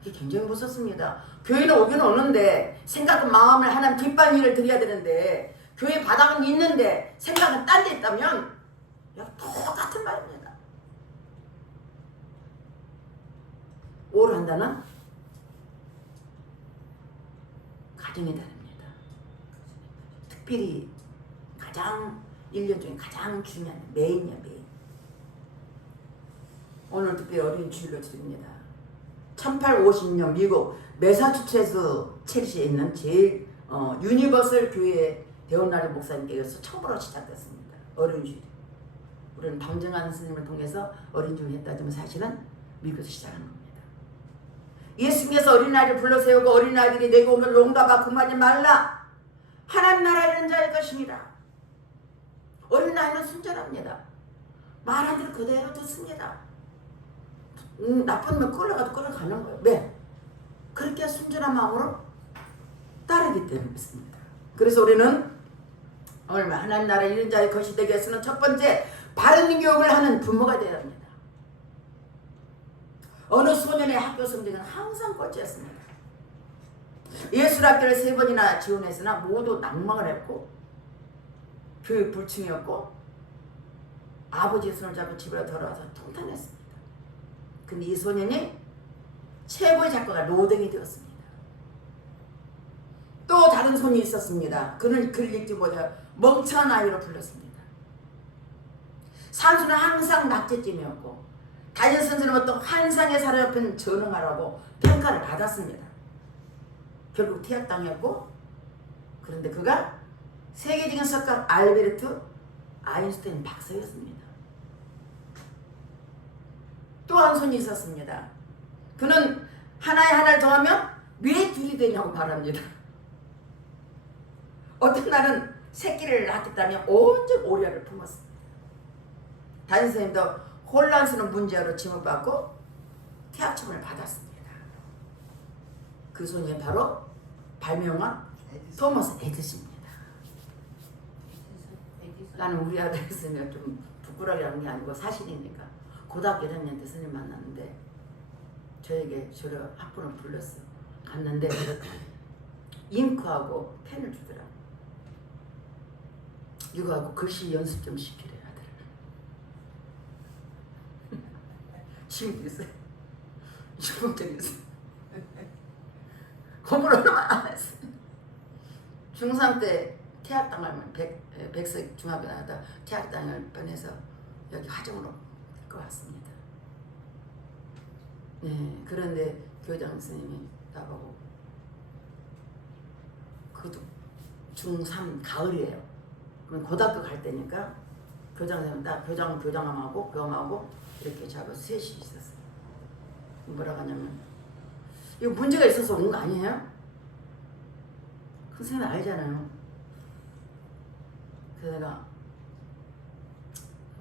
이게 굉장히 무섭습니다. 교회는 오긴 오는데 생각과 마음을 하나님 기뻐하는 일을 드려야 되는데 교회 바닥은 있는데 생각은 딴 데 있다면 똑같은 말입니다. 오를 한다는 가정에 다릅니다. 특별히 가장 1년 중에 가장 중요한 메인이야 메인. 오늘 특별히 어린 주일로 드립니다. 1850년 미국 매사추세츠 첼시에 있는 제일 유니버설 교회 대원나리 목사님께서 처음으로 시작됐습니다. 어린 주일. 우리는 방정환 스님을 통해서 어린 주일 했다지만 사실은 미국에서 시작한 겁니다. 예수님께서 어린아이를 불러세우고 어린아이들이 내게 오늘 농담하고 금하지 말라. 하나님 나라에 있는 자일 것입니다. 어린아이는 순전합니다. 말한 대로 그대로 듣습니다. 나쁜 놈 끌어가도 끌어가는 거예요. 왜? 그렇게 순전한 마음으로 따르기 때문에 그렇습니다. 그래서 우리는 얼마 하나님 나라 이런 자의 것이 되기 위해서는 첫 번째 바른 교육을 하는 부모가 되어야 합니다. 어느 소년의 학교 성적은 항상 꼴찌였습니다. 예술학교를 3번이나 지원했으나 모두 낙망을 했고 교육 불충이었고 아버지의 손을 잡고 집으로 돌아와서 통탄했습니다. 근데 이 소년이 최고의 작가가 로댕이 되었습니다. 또 다른 손이 있었습니다. 그는 글 읽지 못해 멍청한 아이로 불렀습니다. 산수는 항상 낙제쯤이었고 다니엘 선생은 어떤 환상의 사로잡힌 전능하라고 평가를 받았습니다. 결국 퇴학당했고 그런데 그가 세계적인 석가 알베르트 아인슈타인 박사였습니다. 또 한 손이 있었습니다. 그는 하나에 하나를 더하면 왜 둘이 되냐고 말합니다. 어떤 날은 새끼를 낳겠다며 온갖 오려를 품었습니다. 다니엘 선생님도 혼란스러운 문제로 지목받고 퇴학처분을 받았습니다. 그 손이 바로 발명한 토머스 에디슨입니다. 나는 우리 아들 있으면 좀 부끄러워하게 하는 게 아니고 사실이니까 고등학교 1학년 때 선생님 만났는데 저에게 저를 학부를 불렀어요. 갔는데 잉크하고 펜을 주더라고. 이거 하고 글씨 연습 좀 시키래 아들. 지금도 있어요. 유봉적이 있어요. 공부를 얼마나 안 했어요. 중3 때 퇴학당하면 백석 중학교 나가다 퇴학당할 뻔해서 여기 화정으로 데리고 왔습니다. 네, 그런데 교장 선생님이 나보고 그것도 중3 가을이에요. 그럼 고등학교 갈 때니까 교장 선생님 딱 교장함하고 교감하고 이렇게 잡아서 셋이 있었어요. 뭐라고 하냐면 이거 문제가 있어서 온 거 아니에요? 그 선생님 알잖아요. 그래서 내가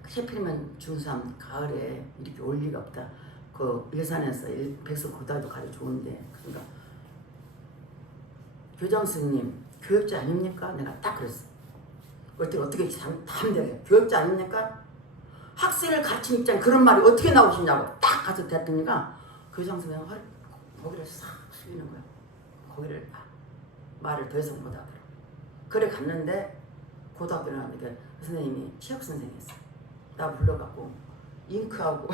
하필이면 중3 가을에 이렇게 올 리가 없다. 그 예산에서 백석 고등학교 가도 좋은데 그러니까 교장 선생님 교육자 아닙니까? 내가 딱 그랬어. 어떻게 담대해? 교육자 아닙니까? 학생을 가르치는 입장에 그런 말이 어떻게 나오시냐고 딱 가서 대더니가 교장 선생님 거기를 싹 숙이는 거야. 거기를 말을 더 이상 못하더라고. 그래 갔는데 고등학교 나왔는데 그 선생님이 체육 선생님이었어. 나 불러갖고 잉크하고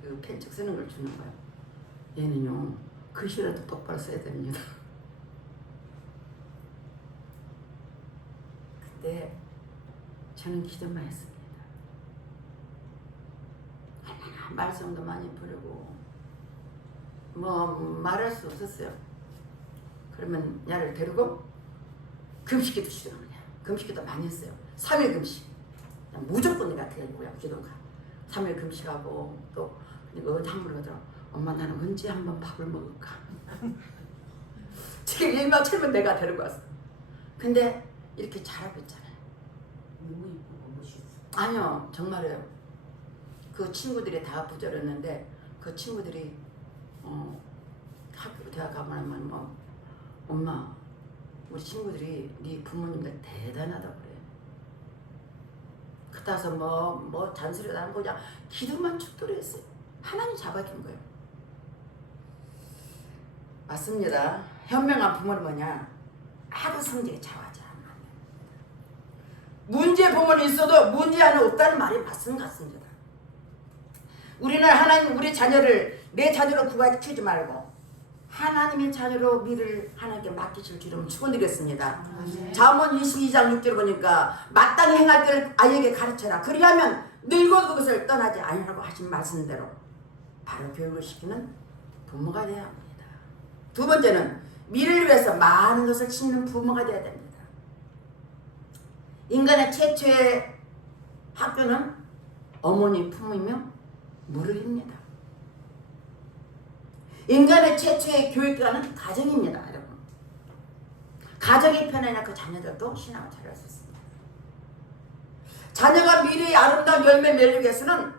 그 펜책 쓰는 걸 주는 거야. 얘는요 글씨라도 똑바로 써야 됩니다. 그때 저는 기도만 했습니다. 얼마나 말썽도 많이 부르고 뭐 말할 수 없었어요. 그러면 야를 데리고 금식기도 시도하냐. 금식기도 많이 했어요. 3일 금식. 그냥 무조건 내가 데리고 기도가. 3일 금식하고 또 어디 한 번 그러더라고. 엄마 나는 언제 한번 밥을 먹을까. 지금 일마철면 내가 데리고 왔어. 근데 이렇게 잘하고 있잖아요. 너무 이쁘고 멋있어. 아니요 정말이에요. 그 친구들이 다 부자렸는데 그 친구들이 학교 대학 가면 뭐 엄마 우리 친구들이 네 부모님들 대단하다 그래. 그따서 뭐 잔소리가 나는 거냐. 기도만 축도를 했어요. 하나님 잡아준 거예요. 맞습니다. 현명한 부모는 뭐냐. 아무 성질에 자화자. 문제 부모는 있어도 문제 하나 없다는 말이 맞는 것 같습니다. 우리는 하나님 우리 자녀를 내 자녀로 구가시키지 말고 하나님의 자녀로 미를 하나님께 맡기실 줄은 축원드리겠습니다. 잠언 22장 6절 보니까 마땅히 행할 때를 아이에게 가르쳐라. 그리하면 늙어도 그것을 떠나지 아니하고 하신 말씀대로 바로 교육을 시키는 부모가 되어야 합니다. 두 번째는 미래를 위해서 많은 것을 심는 부모가 되어야 됩니다. 인간의 최초의 학교는 어머니 품이며 물을 입니다. 인간의 최초의 교육관은 가정입니다. 여러분. 가정이 편해야 그 자녀들도 신앙을 잘할 수 있습니다. 자녀가 미래의 아름다운 열매 맺기 위해서는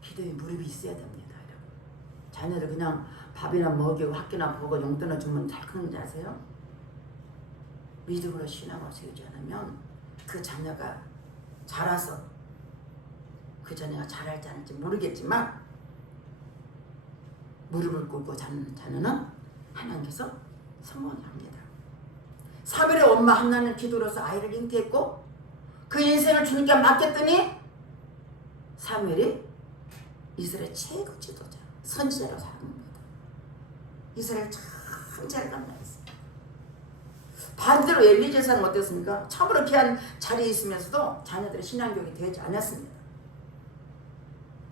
기도에 무릎이 있어야 됩니다. 여러분. 자녀들 그냥 밥이나 먹이고 학교나 보고 용돈을 주면 잘 크는지 아세요? 믿음으로 신앙을 세우지 않으면 그 자녀가 자라서 그 자녀가 잘할지 안 할지 모르겠지만 무릎을 꿇고 자는 자녀는 하나님께서 성공을 합니다. 사별의 엄마 한나는 기도로서 아이를 잉태했고 그 인생을 주님께 맡겼더니 사무엘이 이스라엘 최고 지도자 선지자로 살아갑니다. 이스라엘 참 잘 만나겠어요. 반대로 엘리 제사는 어땠습니까? 참으로 귀한 자리에 있으면서도 자녀들의 신앙교육이 되지 않았습니다.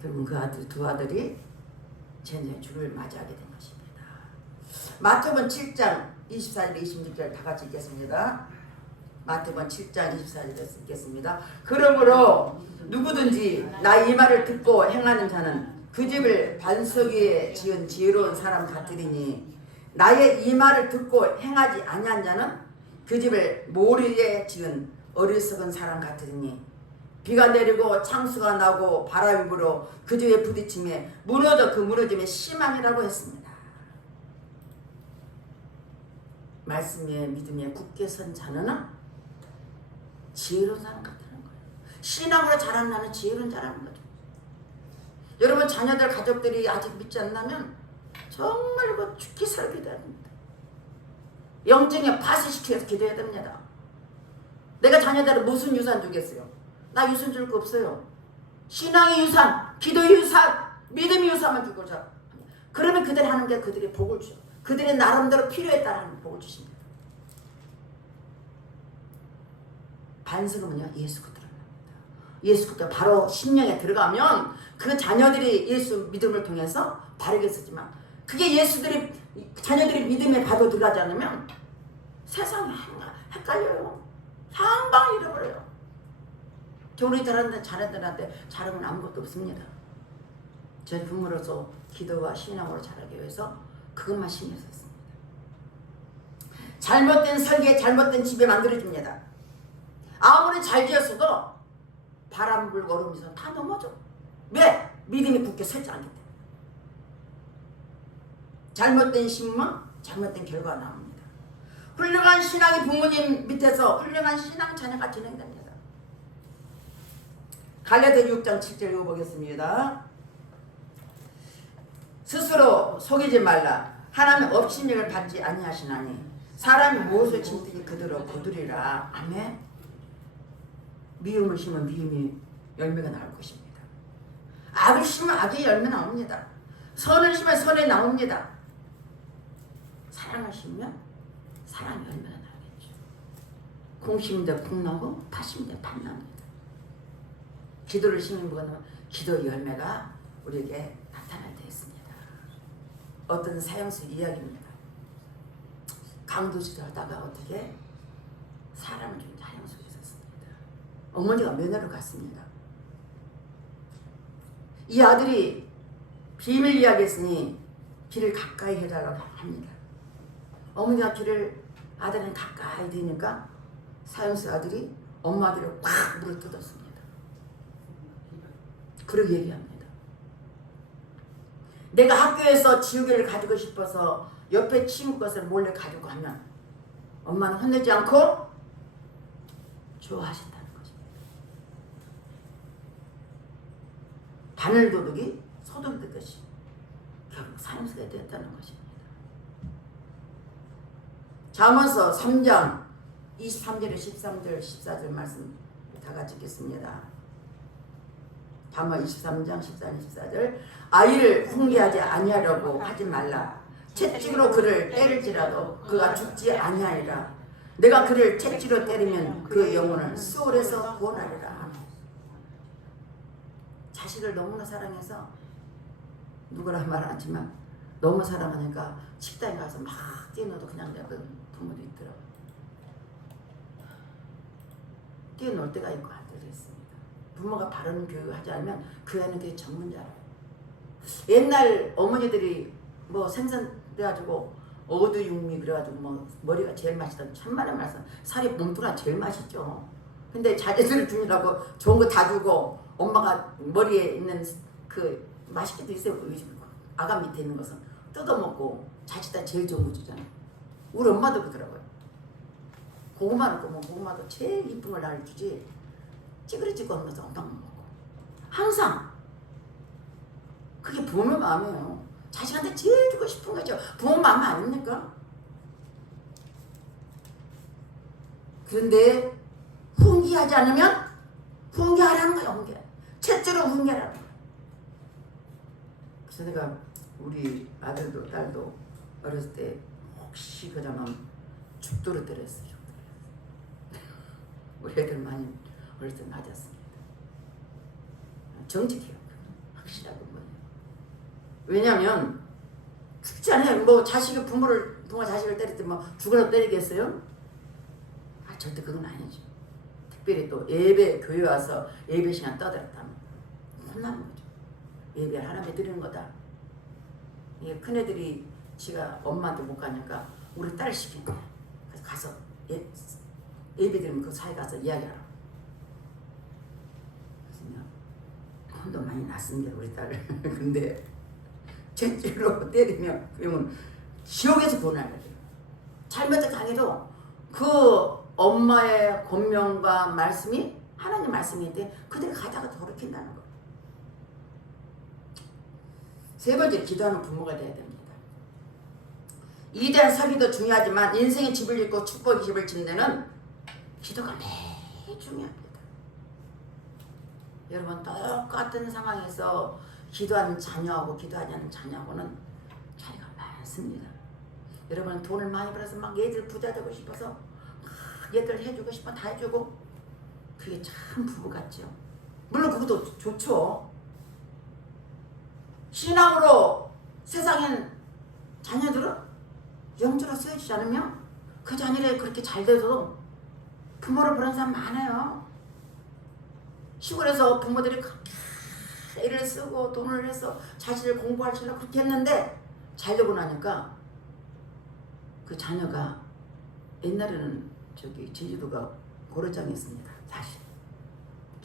결국 그 아들 두 아들이 젠장의 주를 맞이하게 된 것입니다. 마태복음 7장 24절 26절 다 같이 읽겠습니다. 마태복음 7장 24절 읽겠습니다. 그러므로 누구든지 나 이 말을 듣고 행하는 자는 그 집을 반석 위에 지은 지혜로운 사람 같으리니 나의 이 말을 듣고 행하지 아니한 자는 그 집을 모래 위에 지은 어리석은 사람 같으리니 비가 내리고 창수가 나고 바람이 불어 그 집에 부딪힘에 무너져 그 무너짐에 심함이라고 했습니다. 말씀에 믿음에 굳게 선 자는 지혜로운 사람 같다는 거예요. 신앙으로 자란 나는 지혜로운 자라는 거죠. 여러분 자녀들 가족들이 아직 믿지 않나면 정말 이거 죽기 살기 기도해야 됩니다. 영적인 밭을 시켜서 기도해야 됩니다. 내가 자녀들은 무슨 유산 주겠어요? 나 유산 줄 거 없어요. 신앙의 유산, 기도의 유산, 믿음의 유산만 주고 자. 그러면 그들이 하는 게 그들의 복을 주죠. 그들의 나름대로 필요에 따라 하는 복을 주십니다. 반석은요 예수 그리스도입니다. 예수 그리스도 바로 심령에 들어가면 그 자녀들이 예수 믿음을 통해서 바르게 쓰지만 그게 예수들이 자녀들이 믿음에 바로 들어가지 않으면 세상이 헷갈려요. 항상 잃어버려요. 우리 자녀들한테 자랑은 아무것도 없습니다. 제 부모로서 기도와 신앙으로 자라기 위해서 그것만 신경 썼습니다. 잘못된 설계, 잘못된 집에 만들어집니다. 아무리 잘 지었어도 바람 불고 얼음 지서 다 넘어져. 왜? 믿음이 굳게 서지 않기 때문에. 잘못된 심은 잘못된 결과가 나옵니다. 훌륭한 신앙이 부모님 밑에서 훌륭한 신앙 자녀가 진행됩니다. 갈라디아 6장 7절 읽어보겠습니다. 스스로 속이지 말라. 하나님 업신여길 받지 아니하시나니 사람이 무엇을 짓든지 그대로 거두리라. 아멘. 미움을 심으면 미움이 열매가 나올 것입니다. 악을 심으면 악의 열매 나옵니다. 선을 심으면 선이 나옵니다. 사랑을 심으면 사랑의 열매가 나오겠죠. 공 심은 데 공 나고 팥 심은 데 팥 납니다. 기도를 심는 것은 기도의 열매가 우리에게 나타날 때 있습니다. 어떤 사형수 이야기입니다. 강도질을 하다가 어떻게 사람을 죽인 사형수가 있었습니다. 어머니가 면회를 갔습니다. 이 아들이 비밀 이야기했으니 길을 가까이 해달라고 합니다. 어머니가 길을 아들은 가까이 대니까 사형수 아들이 엄마 아들을 꽉 물어 뜯었습니다. 그렇게 얘기합니다. 내가 학교에서 지우개를 가지고 싶어서 옆에 친구 것을 몰래 가지고 하면 엄마는 혼내지 않고 좋아하신다는 것입니다. 바늘도둑이 소독 듣듯이 결국 사형수가 되었다는 것입니다. 잠언서 3장 23절에 13절 14절 말씀 다 같이 읽겠습니다. 잠언 23장 13, 14절 아이를 훈계하지 아니하려고 하지 말라. 채찍으로 그를 때릴지라도 그가 죽지 아니하리라. 내가 그를 채찍으로 때리면 그 영혼을 수월에서 구원하리라. 자식을 너무나 사랑해서 누구라 말 안 하지만 너무 사랑하니까 식당에 가서 막 뛰어놀도 그냥 내던 부모도 있더라고요. 뛰어놀 때가 있고 안 때도 있습니다. 부모가 바른 교육을 하지 않으면 그 애는 되게 전문자라고. 옛날 어머니들이 뭐 생선돼가지고 어두육미 그래가지고 뭐 머리가 제일 맛있던 천만의 말씀 살이 몸뚱아 제일 맛있죠. 근데 자제들을 주느라고 좋은 거 다 주고 엄마가 머리에 있는 그 맛있게도 있어요. 아가 밑에 있는 것은 뜯어먹고 자칫다 제일 좋은 거 주잖아요. 우리 엄마도 그러더라고요. 고구마 넣고 뭐 고구마도 제일 이쁜 걸 나를 주지. 찌그리 찍고 하면서 엉망 먹고. 항상 그게 부모의 마음이에요. 자식한테 제일 주고 싶은 거죠. 부모 마음 아닙니까? 그런데 훈계하지 않으면 훈계하라는 거야. 훈계. 첫째로 훈계하라는 거야. 그래서 내가 우리 아들도 딸도 어렸을 때 혹시 그러면 죽도록 때렸어요. 우리 애들 많이 어렸을 때 맞았습니다. 정직해요. 확실하고 뭐예요. 왜냐면 죽지 않아요. 뭐 자식이 부모가 자식을 때릴 때 뭐 죽으라고 때리겠어요? 아, 절대 그건 아니죠. 특별히 또 예배 교회 와서 예배 시간 떠들었다면 혼나는 거죠. 예배를 하나님께 드리는 거다. 이게 큰애들이 지가 엄마한테 못 가니까 우리 딸 시킨 거야. 그래서 가서 예배 드리면 그 사이 가서 이야기하라. 그래서 혼도 많이 났습니다 우리 딸을. 근데 죄죄로 때리면 그 형은 지옥에서 보내야 돼요. 잘못된 강해도 그 엄마의 권명과 말씀이 하나님 말씀인데 그대로 가다가 돌이킨다는 거. 세 번째, 기도하는 부모가 돼야 됩니다. 이대한 설교도 중요하지만 인생의 집을 짓고 축복의 집을 짓는 데는 기도가 매우 중요합니다. 여러분, 똑같은 상황에서 기도하는 자녀하고 기도하지 않는 자녀하고는 차이가 많습니다. 여러분, 돈을 많이 벌어서 막 얘들 부자 되고 싶어서 막 얘들 해주고 싶어 다 해주고, 그게 참 부부 같죠. 물론 그것도 좋죠. 신앙으로 세상엔 자녀들은 영적으로 쓰여지지 않으면 그 자녀들이 그렇게 잘 돼도 부모를 보는 사람 많아요. 시골에서 부모들이 그렇게 애를 쓰고 돈을 해서 자식을 공부하시려고 그렇게 했는데 잘 되고 나니까 그 자녀가, 옛날에는 저기 제주도가 고려장이었습니다. 사실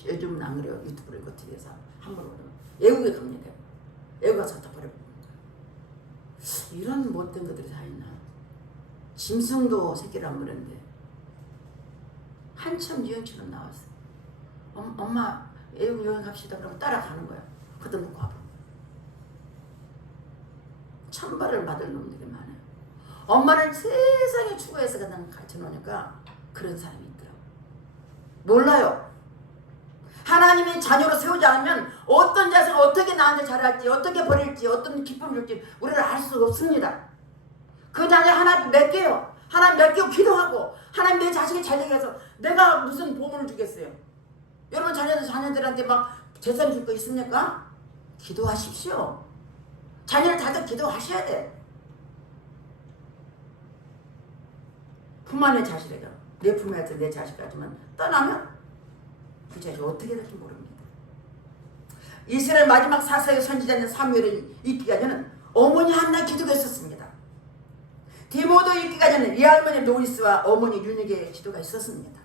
요즘은 안 그래요. 유튜브를 이거 TV에서 함부로 그러면 외국에 갑니다. 외국 가서 다 버려버립니다. 이런 못된 것들이 다 있나. 짐승도 새끼를 안 버렸는데 한참 유행처럼 나왔어요. 엄마 외국 여행 갑시다. 그러면 따라가는 거야. 그때 놓고 와봐. 천벌을 받을 놈들이 많아요. 엄마를 세상에 추구해서 그냥 가르쳐놓으니까 그런 사람이 있더라고. 몰라요. 하나님의 자녀로 세우지 않으면 어떤 자식을 어떻게 나한테 잘할지, 어떻게 버릴지, 어떤 기쁨을 줄지 우리를 알 수 없습니다. 그 자녀 하나님 맡겨요. 하나님 맡기고 기도하고, 하나님 내 자식이 잘되게 해서 내가 무슨 보물을 주겠어요. 여러분 자녀들한테 막 재산 줄 거 있습니까? 기도하십시오. 자녀를 다들 기도하셔야 돼. 품 안의 자식에게, 내 품에서 내 자식까지만 떠나면 그 자식이 어떻게 될지 모릅니다. 이스라엘 마지막 사사의 선지자는 사무엘이 있기가 전에는 어머니 한나 기도가 있었습니다. 디모도 있기가 전에 이 할머니 로이스와 어머니 윤희의 기도가 있었습니다.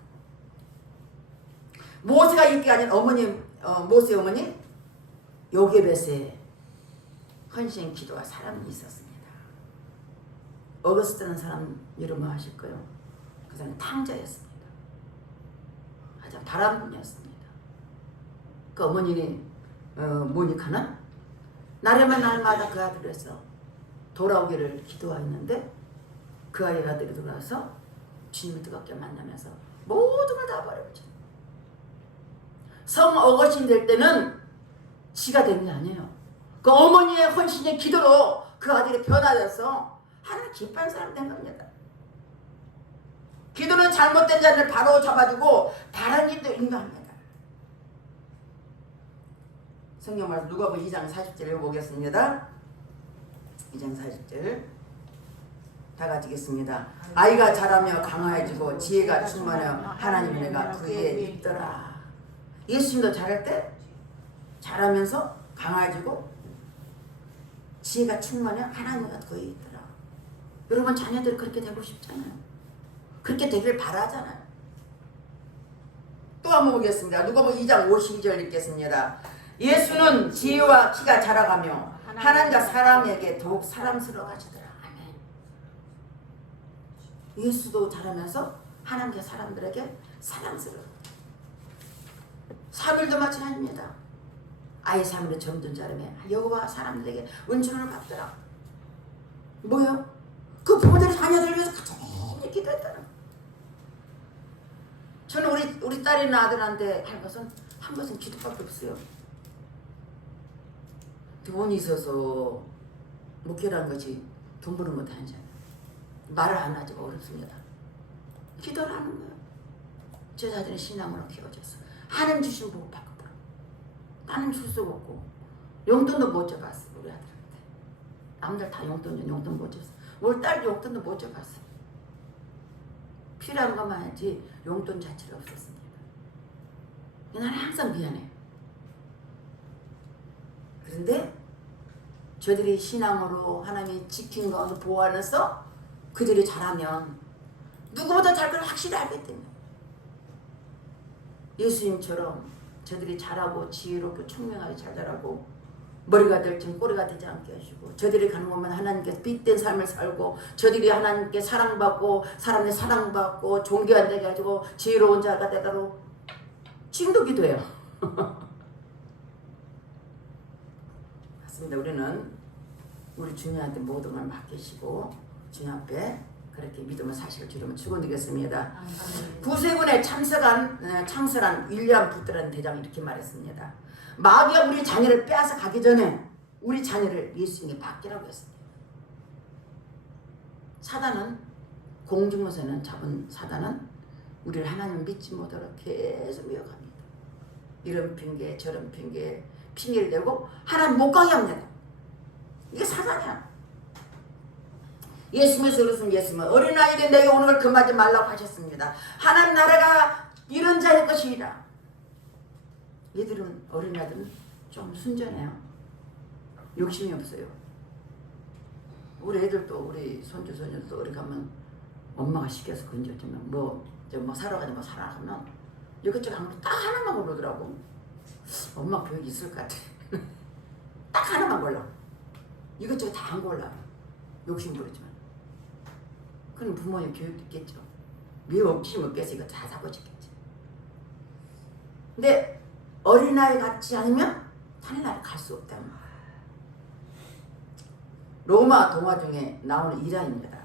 모세가 있기가 전에 모세 어머니 요게벳의 헌신 기도와 사랑이 있었습니다. 어거스트라는 사람 이름 아실 거예요. 그 사람은 탕자였습니다. 아주 바람분이었습니다. 그 어머니 모니카는 날에만 날마다 그 아들에서 돌아오기를 기도하였는데 그 아들이 돌아와서 주님을 뜨겁게 만나면서 모든 걸 다 버려버렸죠. 성 어거신 될 때는 지가 된 게 아니에요. 그 어머니의 헌신의 기도로 그 아들이 변화돼서 하나님 기뻐하는 사람이 된 겁니다. 기도는 잘못된 자를 바로 잡아주고 바른 길도 인도합니다. 성경 말씀 누가복음 2장 40절 읽어보겠습니다. 2장 40절 다 같이 읽겠습니다. 아이가 자라며 강화해지고 지혜가 충만하여 하나님의 은혜가 그에 있더라. 예수님도 자랄 때 자라면서 강화해지고 지혜가 충만하여 하나님의 은혜가 그에 있더라. 여러분 자녀들이 그렇게 되고 싶잖아요. 그렇게 되길 바라잖아요. 또 한번 보겠습니다. 누가복음 2장 52절 읽겠습니다. 예수는 지혜와 키가 자라가며 하나님과 사람에게 더욱 사랑스러워지더라. 아멘. 예수도 자라면서 하나님께 사람들에게 사랑스러워. 사물도 마찬가지입니다. 아이 사물의 점든 자람에 여호와 사람들에게 은총을 받더라. 뭐요? 그 부모들이 자녀들을 위해서 가정히 기도했다는 거. 저는 우리 딸이나 아들한테 한 것은 기도밖에 없어요. 돈이 있어서 목회라는 것이 돈 버는 것도 아니잖아요. 말을 안 하지 어렵습니다. 기도를 하는 거예요. 제 자신의 신앙으로 키워졌어. 하나님 주신 복 받고 나는 줄 수가 없고 용돈도 못 줘봤어. 우리 아들한테. 남들 다 용돈 못 줬어. 우리 딸도 용돈도 못 줘봤어. 필요한 것만 하지 용돈 자체가 없었습니다. 나는 항상 미안해. 그런데 저들이 신앙으로 하나님이 지킨 거 보호하면서 그들이 잘하면 누구보다 잘 걸 확실히 알기 때문에 예수님처럼 저들이 잘하고 지혜롭고 총명하게 잘 자라고 머리가 될지 꼬리가 되지 않게 하시고 저들이 가는 곳만 하나님께서 빛된 삶을 살고 저들이 하나님께 사랑받고 사람들 사랑받고 존귀한 데 가지고 지혜로운 자가 되도록 지금도 기도해요. 맞습니다. 우리는 우리 주님한테 모든 걸 맡기시고 주님 앞에 그렇게 믿음의 사실을 주름을 축원드리겠습니다. 구세군에 창설한 윌리엄 부트라는 대장이 이렇게 말했습니다. 마귀가 우리 자녀를 빼앗아 가기 전에 우리 자녀를 예수님께 맡기라고 했습니다. 사단은 공중에서는 잡은 사단은 우리를 하나님 믿지 못하도록 계속 미혹합니다. 이런 핑계 저런 핑계를 대고 하나님 못 가게 합니다. 이게 사단이야. 예수님께서 그러신 예수님은 어린아이들 내게 오는 걸 금하지 말라고 하셨습니다. 하나님 나라가 이런 자의 것이라. 얘들은 어린아이들은 좀 순전해요. 욕심이 없어요. 우리 애들도 우리 손주 손녀도 어디 가면 엄마가 시켜서 건져주면 뭐 사러 가면 이것저것 한 딱 하나만 고르더라고. 엄마 교육이 있을 것 같아. 딱 하나만 골라. 이것저것 다 안 골라. 욕심 부리지만. 그럼 부모님 교육도 있겠죠. 욕심 없겠어. 이거 다 사고 싶겠지. 근데 어린아이 같지 않으면 다른 나라 갈 수 없다는 거야. 로마 동화 중에 나오는 일화입니다.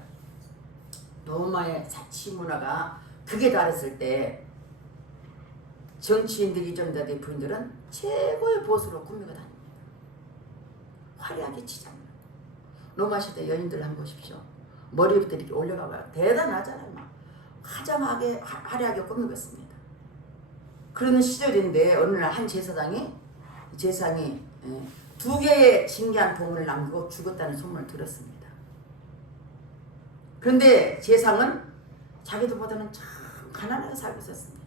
로마의 사치 문화가 극에 달했을 때 정치인들이 이전자들의 부인들은 최고의 보수로 꾸미고 다닙니다. 화려하게 치장을. 로마 시대 여인들 한번 보십시오. 머리부터 이렇게 올려가봐요. 대단하잖아요. 막 화장하게 화려하게 꾸미고 있습니다. 그러는 시절인데 어느 날 한 제사장이 2개의 신기한 보물을 남기고 죽었다는 소문을 들었습니다. 그런데 제사장은 자기들보다는 참 가난하게 살고 있었습니다.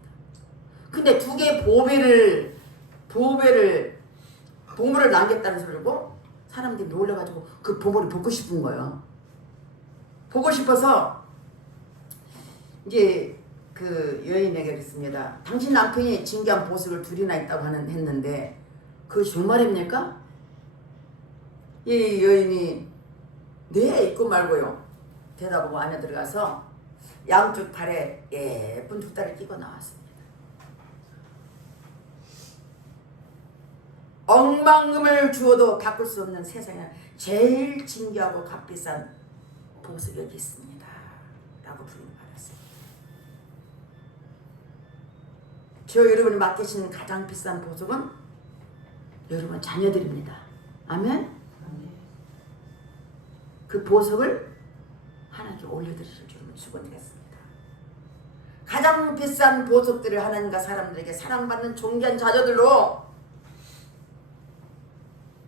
근데 2개의 보물을 남겼다는 소리고 사람들이 놀라가지고 그 보물을 보고 싶은 거예요. 보고 싶어서 이제 그 여인에게 그랬습니다. 당신 남편이 진귀한 보석을 2이나 있다고 했는데 그것이 정말입니까? 이 여인이 네 있고 말고요. 대답하고 안에 들어가서 양쪽 팔에 예쁜 2달을 끼고 나왔습니다. 억만금을 주어도 바꿀 수 없는 세상에 제일 진귀하고 값비싼 보석이 여기 있습니다. 라고 부름을 받았습니다. 저 여러분이 맡기시는 가장 비싼 보석은 여러분 자녀들입니다. 아멘? 그 보석을 하나님께 올려드리실 줄을 축원드리겠습니다. 가장 비싼 보석들을 하나님과 사람들에게 사랑받는 존귀한 자녀들로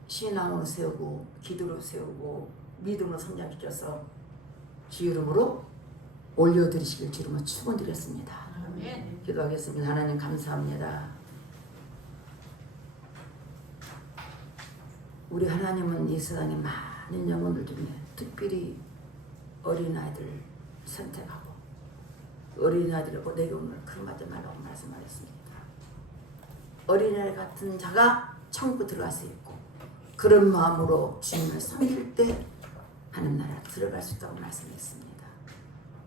신앙으로 세우고 기도로 세우고 믿음으로 성장시켜서 주 이름으로 올려드리시길 주 이름으로 축원드렸습니다. 아멘. 기도하겠습니다. 하나님 감사합니다. 우리 하나님은 이 세상에 많은 영혼들 중에 특별히 어린아이들 선택하고 어린아이들을 내게 오늘 금하지 말라고 말씀하셨습니다. 어린아이 같은 자가 천국 들어갈 수 있고 그런 마음으로 주님을 섬길 때 하나님 나라 들어갈 수 있다고 말씀했습니다.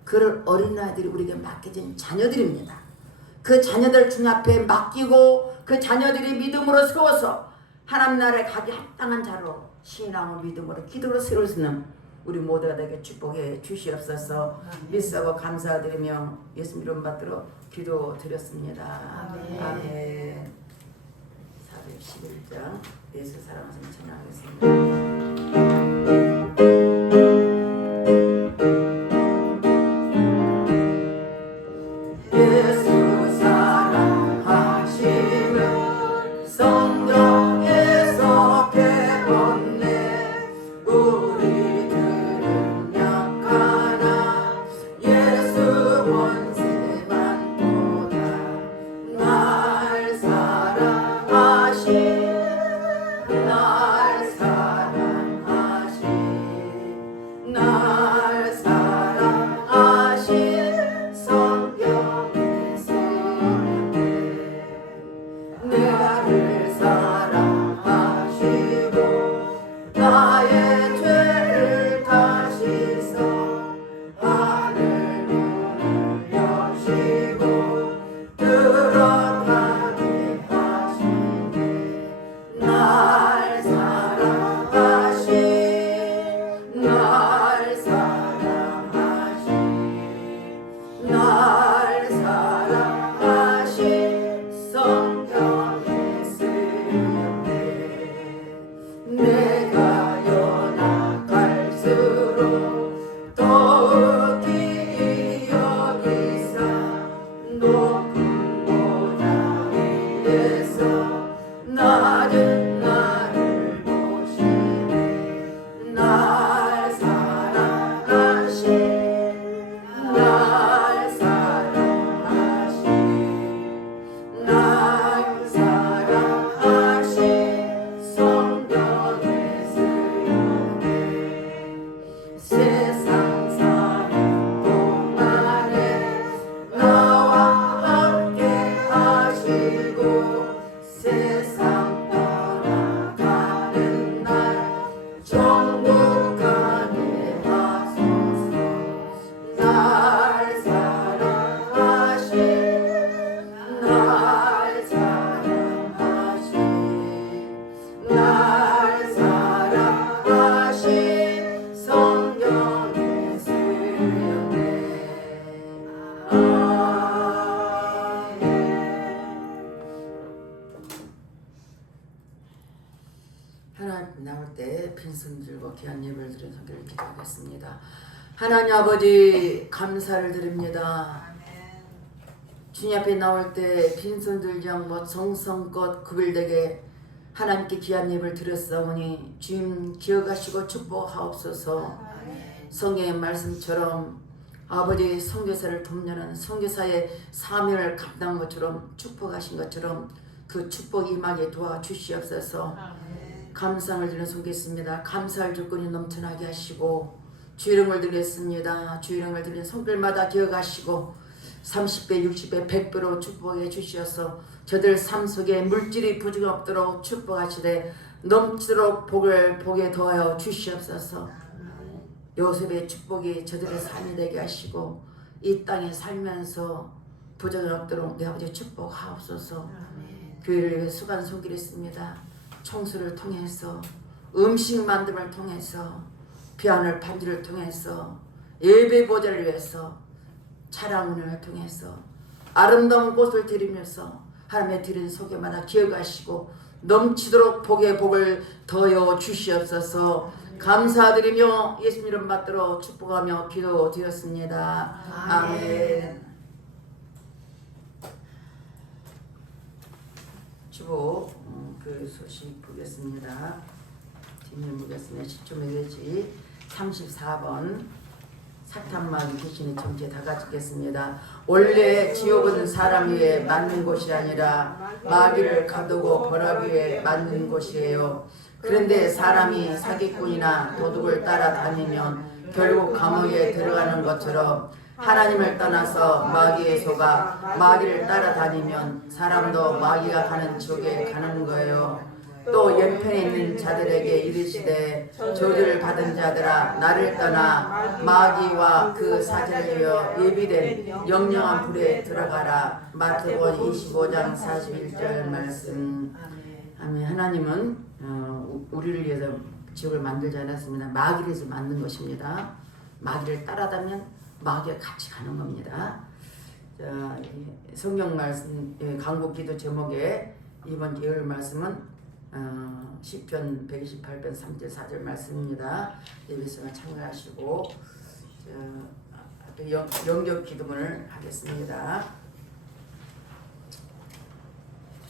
그런 어린아이들이 우리에게 맡겨진 자녀들입니다. 그 자녀들 주님 앞에 맡기고 그 자녀들이 믿음으로 세워서 하나님 나라에 가기 합당한 자로 신앙과 믿음으로 기도로 세울 수 있는 우리 모두가 되게 축복해 주시옵소서. 믿사고 감사드리며 예수 이름 받들어 기도 드렸습니다. 아멘. 411장 예수 사랑하신 찬양하겠습니다. 예수 사랑하시면 성경에서 배웠네. 우리들은 약하나 예수 권세만 보다 날 사랑하시 날 사랑하시 날 사랑하시 성경에 쓰였네. 나를 사랑하시고 나의 죄를 다시서 하늘 문을 여시고 들어가게 하시네. 날 사랑하시 날 사랑하시 날 사랑하시 성경에 쓰였네. 내가 연약할수록 더욱이 여기사 높은 보좌 위에서 낮은 나를 보시네. 날 사랑하시 날 사랑하시 날 사랑하시 성경에 쓰였네. 세상 사는 동안에 나와 함께 하시고 세상 떠나가는 날 천국 가게 하소서. 날 사랑하시 날 사랑하시 날 사랑하시 성경에 쓰였네. 하나님 나올 때 빈손 들고 귀한 예배를 드린 성결을 기도하겠습니다. 하나님 아버지 감사를 드립니다. 주님 앞에 나올 때 빈손 들지 않고 정성껏 구별되게 하나님께 귀한 예배를 드렸사오니 주님 기억하시고 축복하옵소서. 성경의 말씀처럼 아버지 선교사를 돕는 선교사의 사명을 감당한 것처럼 축복하신 것처럼 그 축복 임하게 도와주시옵소서. 감상을 드리는 손겠습니다. 감사할 조건이 넘쳐나게 하시고 주 이름을 드리겠습니다. 주 이름을 드리는 손길마다 기억하시고 30배, 60배, 100배로 축복해 주시어서 저들 삶 속에 물질이 부족 없도록 축복하시되 넘치도록 복을 복에 더하여 주시옵소서. 요셉의 축복이 저들의 삶이 되게 하시고 이 땅에 살면서 부족이 없도록 내 아버지 축복하옵소서. 교회를 위해 수고한 손길했습니다. 청소를 통해서 음식 만듦을 통해서 비안을 반지를 통해서 예배 보좌를 위해서 차량운을 통해서 아름다운 꽃을 드리면서 하나님의 드린 소개마다 기억하시고 넘치도록 복의 복을 더하여 주시옵소서. 감사드리며 예수님 이름 받들어 축복하며 기도드렸습니다. 아멘. 주보 그 소식 보겠습니다. 뒷면 보겠습니다. 10초 매개지 34번 사탄마귀 귀신의 정체 다 같이 읽겠습니다. 원래 지옥은 사람 위에 맞는 곳이 아니라 마귀를 가두고 벌하기 위해 맞는 곳이에요. 그런데 사람이 사기꾼이나 도둑을 따라다니면 결국 감옥에 들어가는 것처럼 하나님을 떠나서 마귀에 속아 마귀를 따라다니면 사람도 마귀가 가는 지옥에 가는 거예요. 또 옆편에 있는 자들에게 이르시되 저주를 받은 자들아 나를 떠나 마귀와 그 사제를 위하여 예비된 영영한 불에 들어가라. 마태복음 25장 41절 말씀. 아멘. 하나님은 우리를 위해서 지옥을 만들지 않았습니다. 마귀를 위해서 만든 것입니다. 마귀를 따라다면 마귀와 같이 가는 겁니다. 자, 성경 말씀 강복기도 제목에 이번 예언 말씀은 시편 128편 3절 4절 말씀입니다. 예배성을 참여하시고 영적 기도문을 하겠습니다.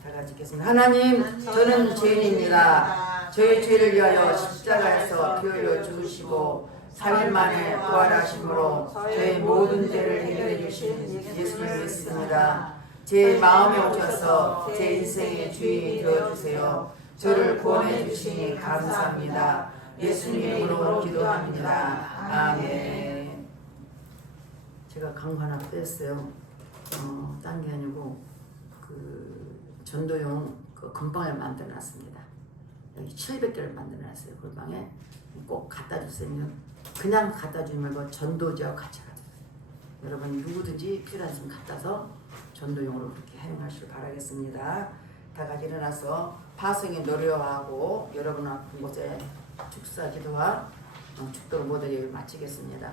다 같이 읽겠습니다. 하나님, 저는 죄인입니다. 저의 죄를 위하여 십자가에서 피 흘려 죽으시고 3일 만에 부활하심으로 저의 모든 죄를 해결해 주신 예수님 믿습니다. 제 마음에 오셔서 제 인생의 주인이 되어주세요. 저를 구원해 주시니 감사합니다. 예수님 이름으로 기도합니다. 아멘. 제가 광고 하나 뺐어요. 딴 게 아니고 그 전도용 그 건방을 만들어놨습니다. 여기 700개를 만들어놨어요. 골방에 꼭 갖다 주세요. 그냥 갖다 주지 말고 전도지하고 같이 갖다 주세요. 여러분 누구든지 필요한 분 갖다서 전도용으로 그렇게 사용하시길 바라겠습니다. 다 같이 일어나서 파송의 노래하고 여러분 아픈 곳에 축사 기도와 축도 모델을 마치겠습니다.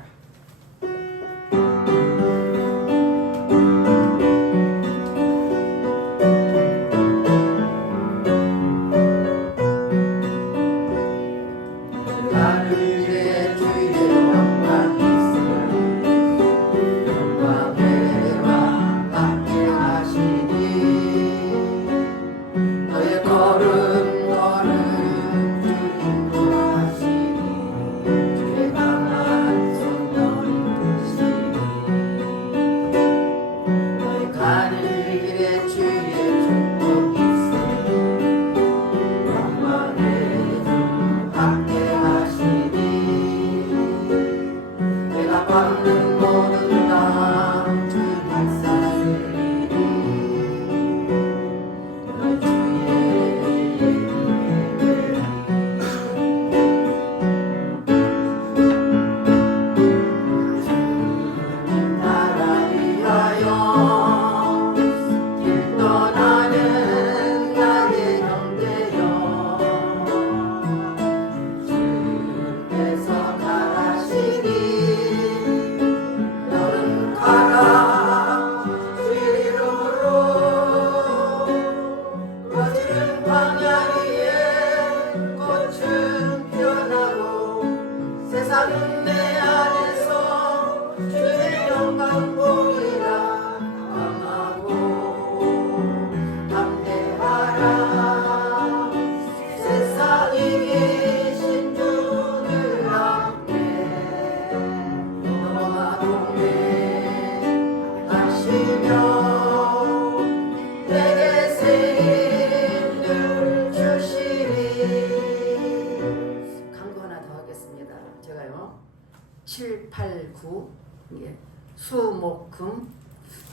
수목금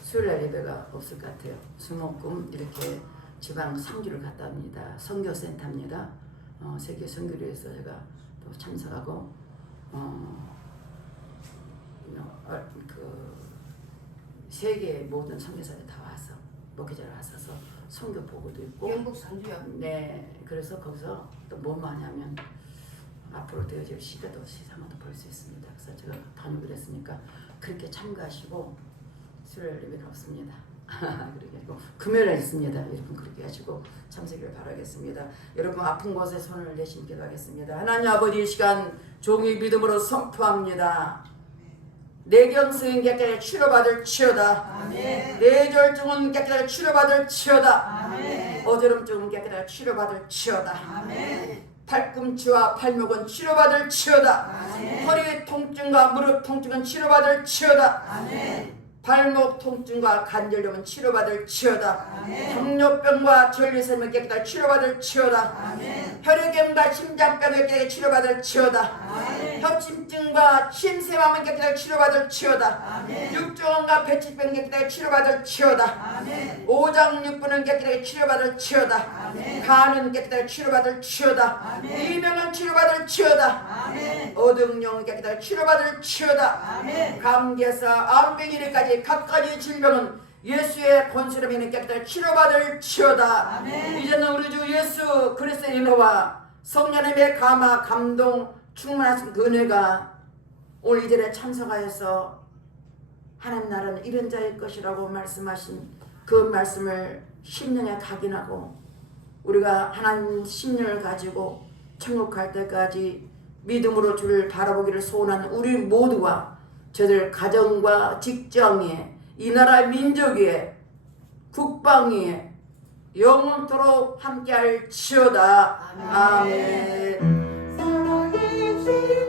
수요일날 예배가 없을 것 같아요. 수목금 이렇게 지방 3주를 갔다 옵니다. 선교센터입니다. 세계 선교회에서 제가 또 참석하고 그 세계 모든 선교사들이 다 와서 목회자를 와서 선교 보고도 있고 영국 선주요. 네, 그래서 거기서 또 뭐만 하냐면 앞으로 되어질 시대도 시상도 볼 수 있습니다. 그래서 제가 다녀오기로 했으니까 그렇게 참가하시고 수요일 예배는 없습니다. 그렇게 하고 금요일에 있습니다. 여러분 그렇게 하시고 참석을 바라겠습니다. 여러분 아픈 곳에 손을 내신 기도하겠습니다. 하나님 아버지 이 시간 종이 믿음으로 선포합니다. 내경증은 깨끗하게 치료받을 치료다. 아멘. 뇌졸중은 깨끗하게 치료받을 치료다. 아멘. 어지럼증은 깨끗하게 치료받을 치료다. 아멘. 팔꿈치와 팔목은 치료받을 치료다. 아멘. 허리 통증과 무릎 통증은 치료받을 치료다. 아멘. 발목 통증과 관절염은 치료받을 치료다. 당뇨병과 전리샘은 깨끗하게 치료받을 치료다. 혈액염과 심장병을 깨끗하게 치료받을 치료다. 협심증과 심세마음은 깨끗하게 치료받을 치료다. 육종원과 배치병은 깨끗하게 치료받을 치료다. 오장육부는 깨끗하게 치료받을 치료다. 간은 깨끗하게 치료받을 치료다. 이명은 치료받을 치료다. 어등용은 깨끗하게 치료받을 치료다. 감기에서 암병이리까지 각가지 질병은 예수의 권세로 인해 깨끗하게 치료받을 치료다. 이제는 우리 주 예수 그리스도의 은혜와 성령님의 감화 감동 충만하신 그 은혜가 오늘 이 자리에 참석하여서 하나님 나라는 이런 자의 것이라고 말씀하신 그 말씀을 심령에 각인하고 우리가 하나님 심령을 가지고 천국 갈 때까지 믿음으로 주를 바라보기를 소원하는 우리 모두와 저들 가정과 직장에 이 나라 민족에 국방에 영원토록 함께할 치요다. 아멘. 살아계신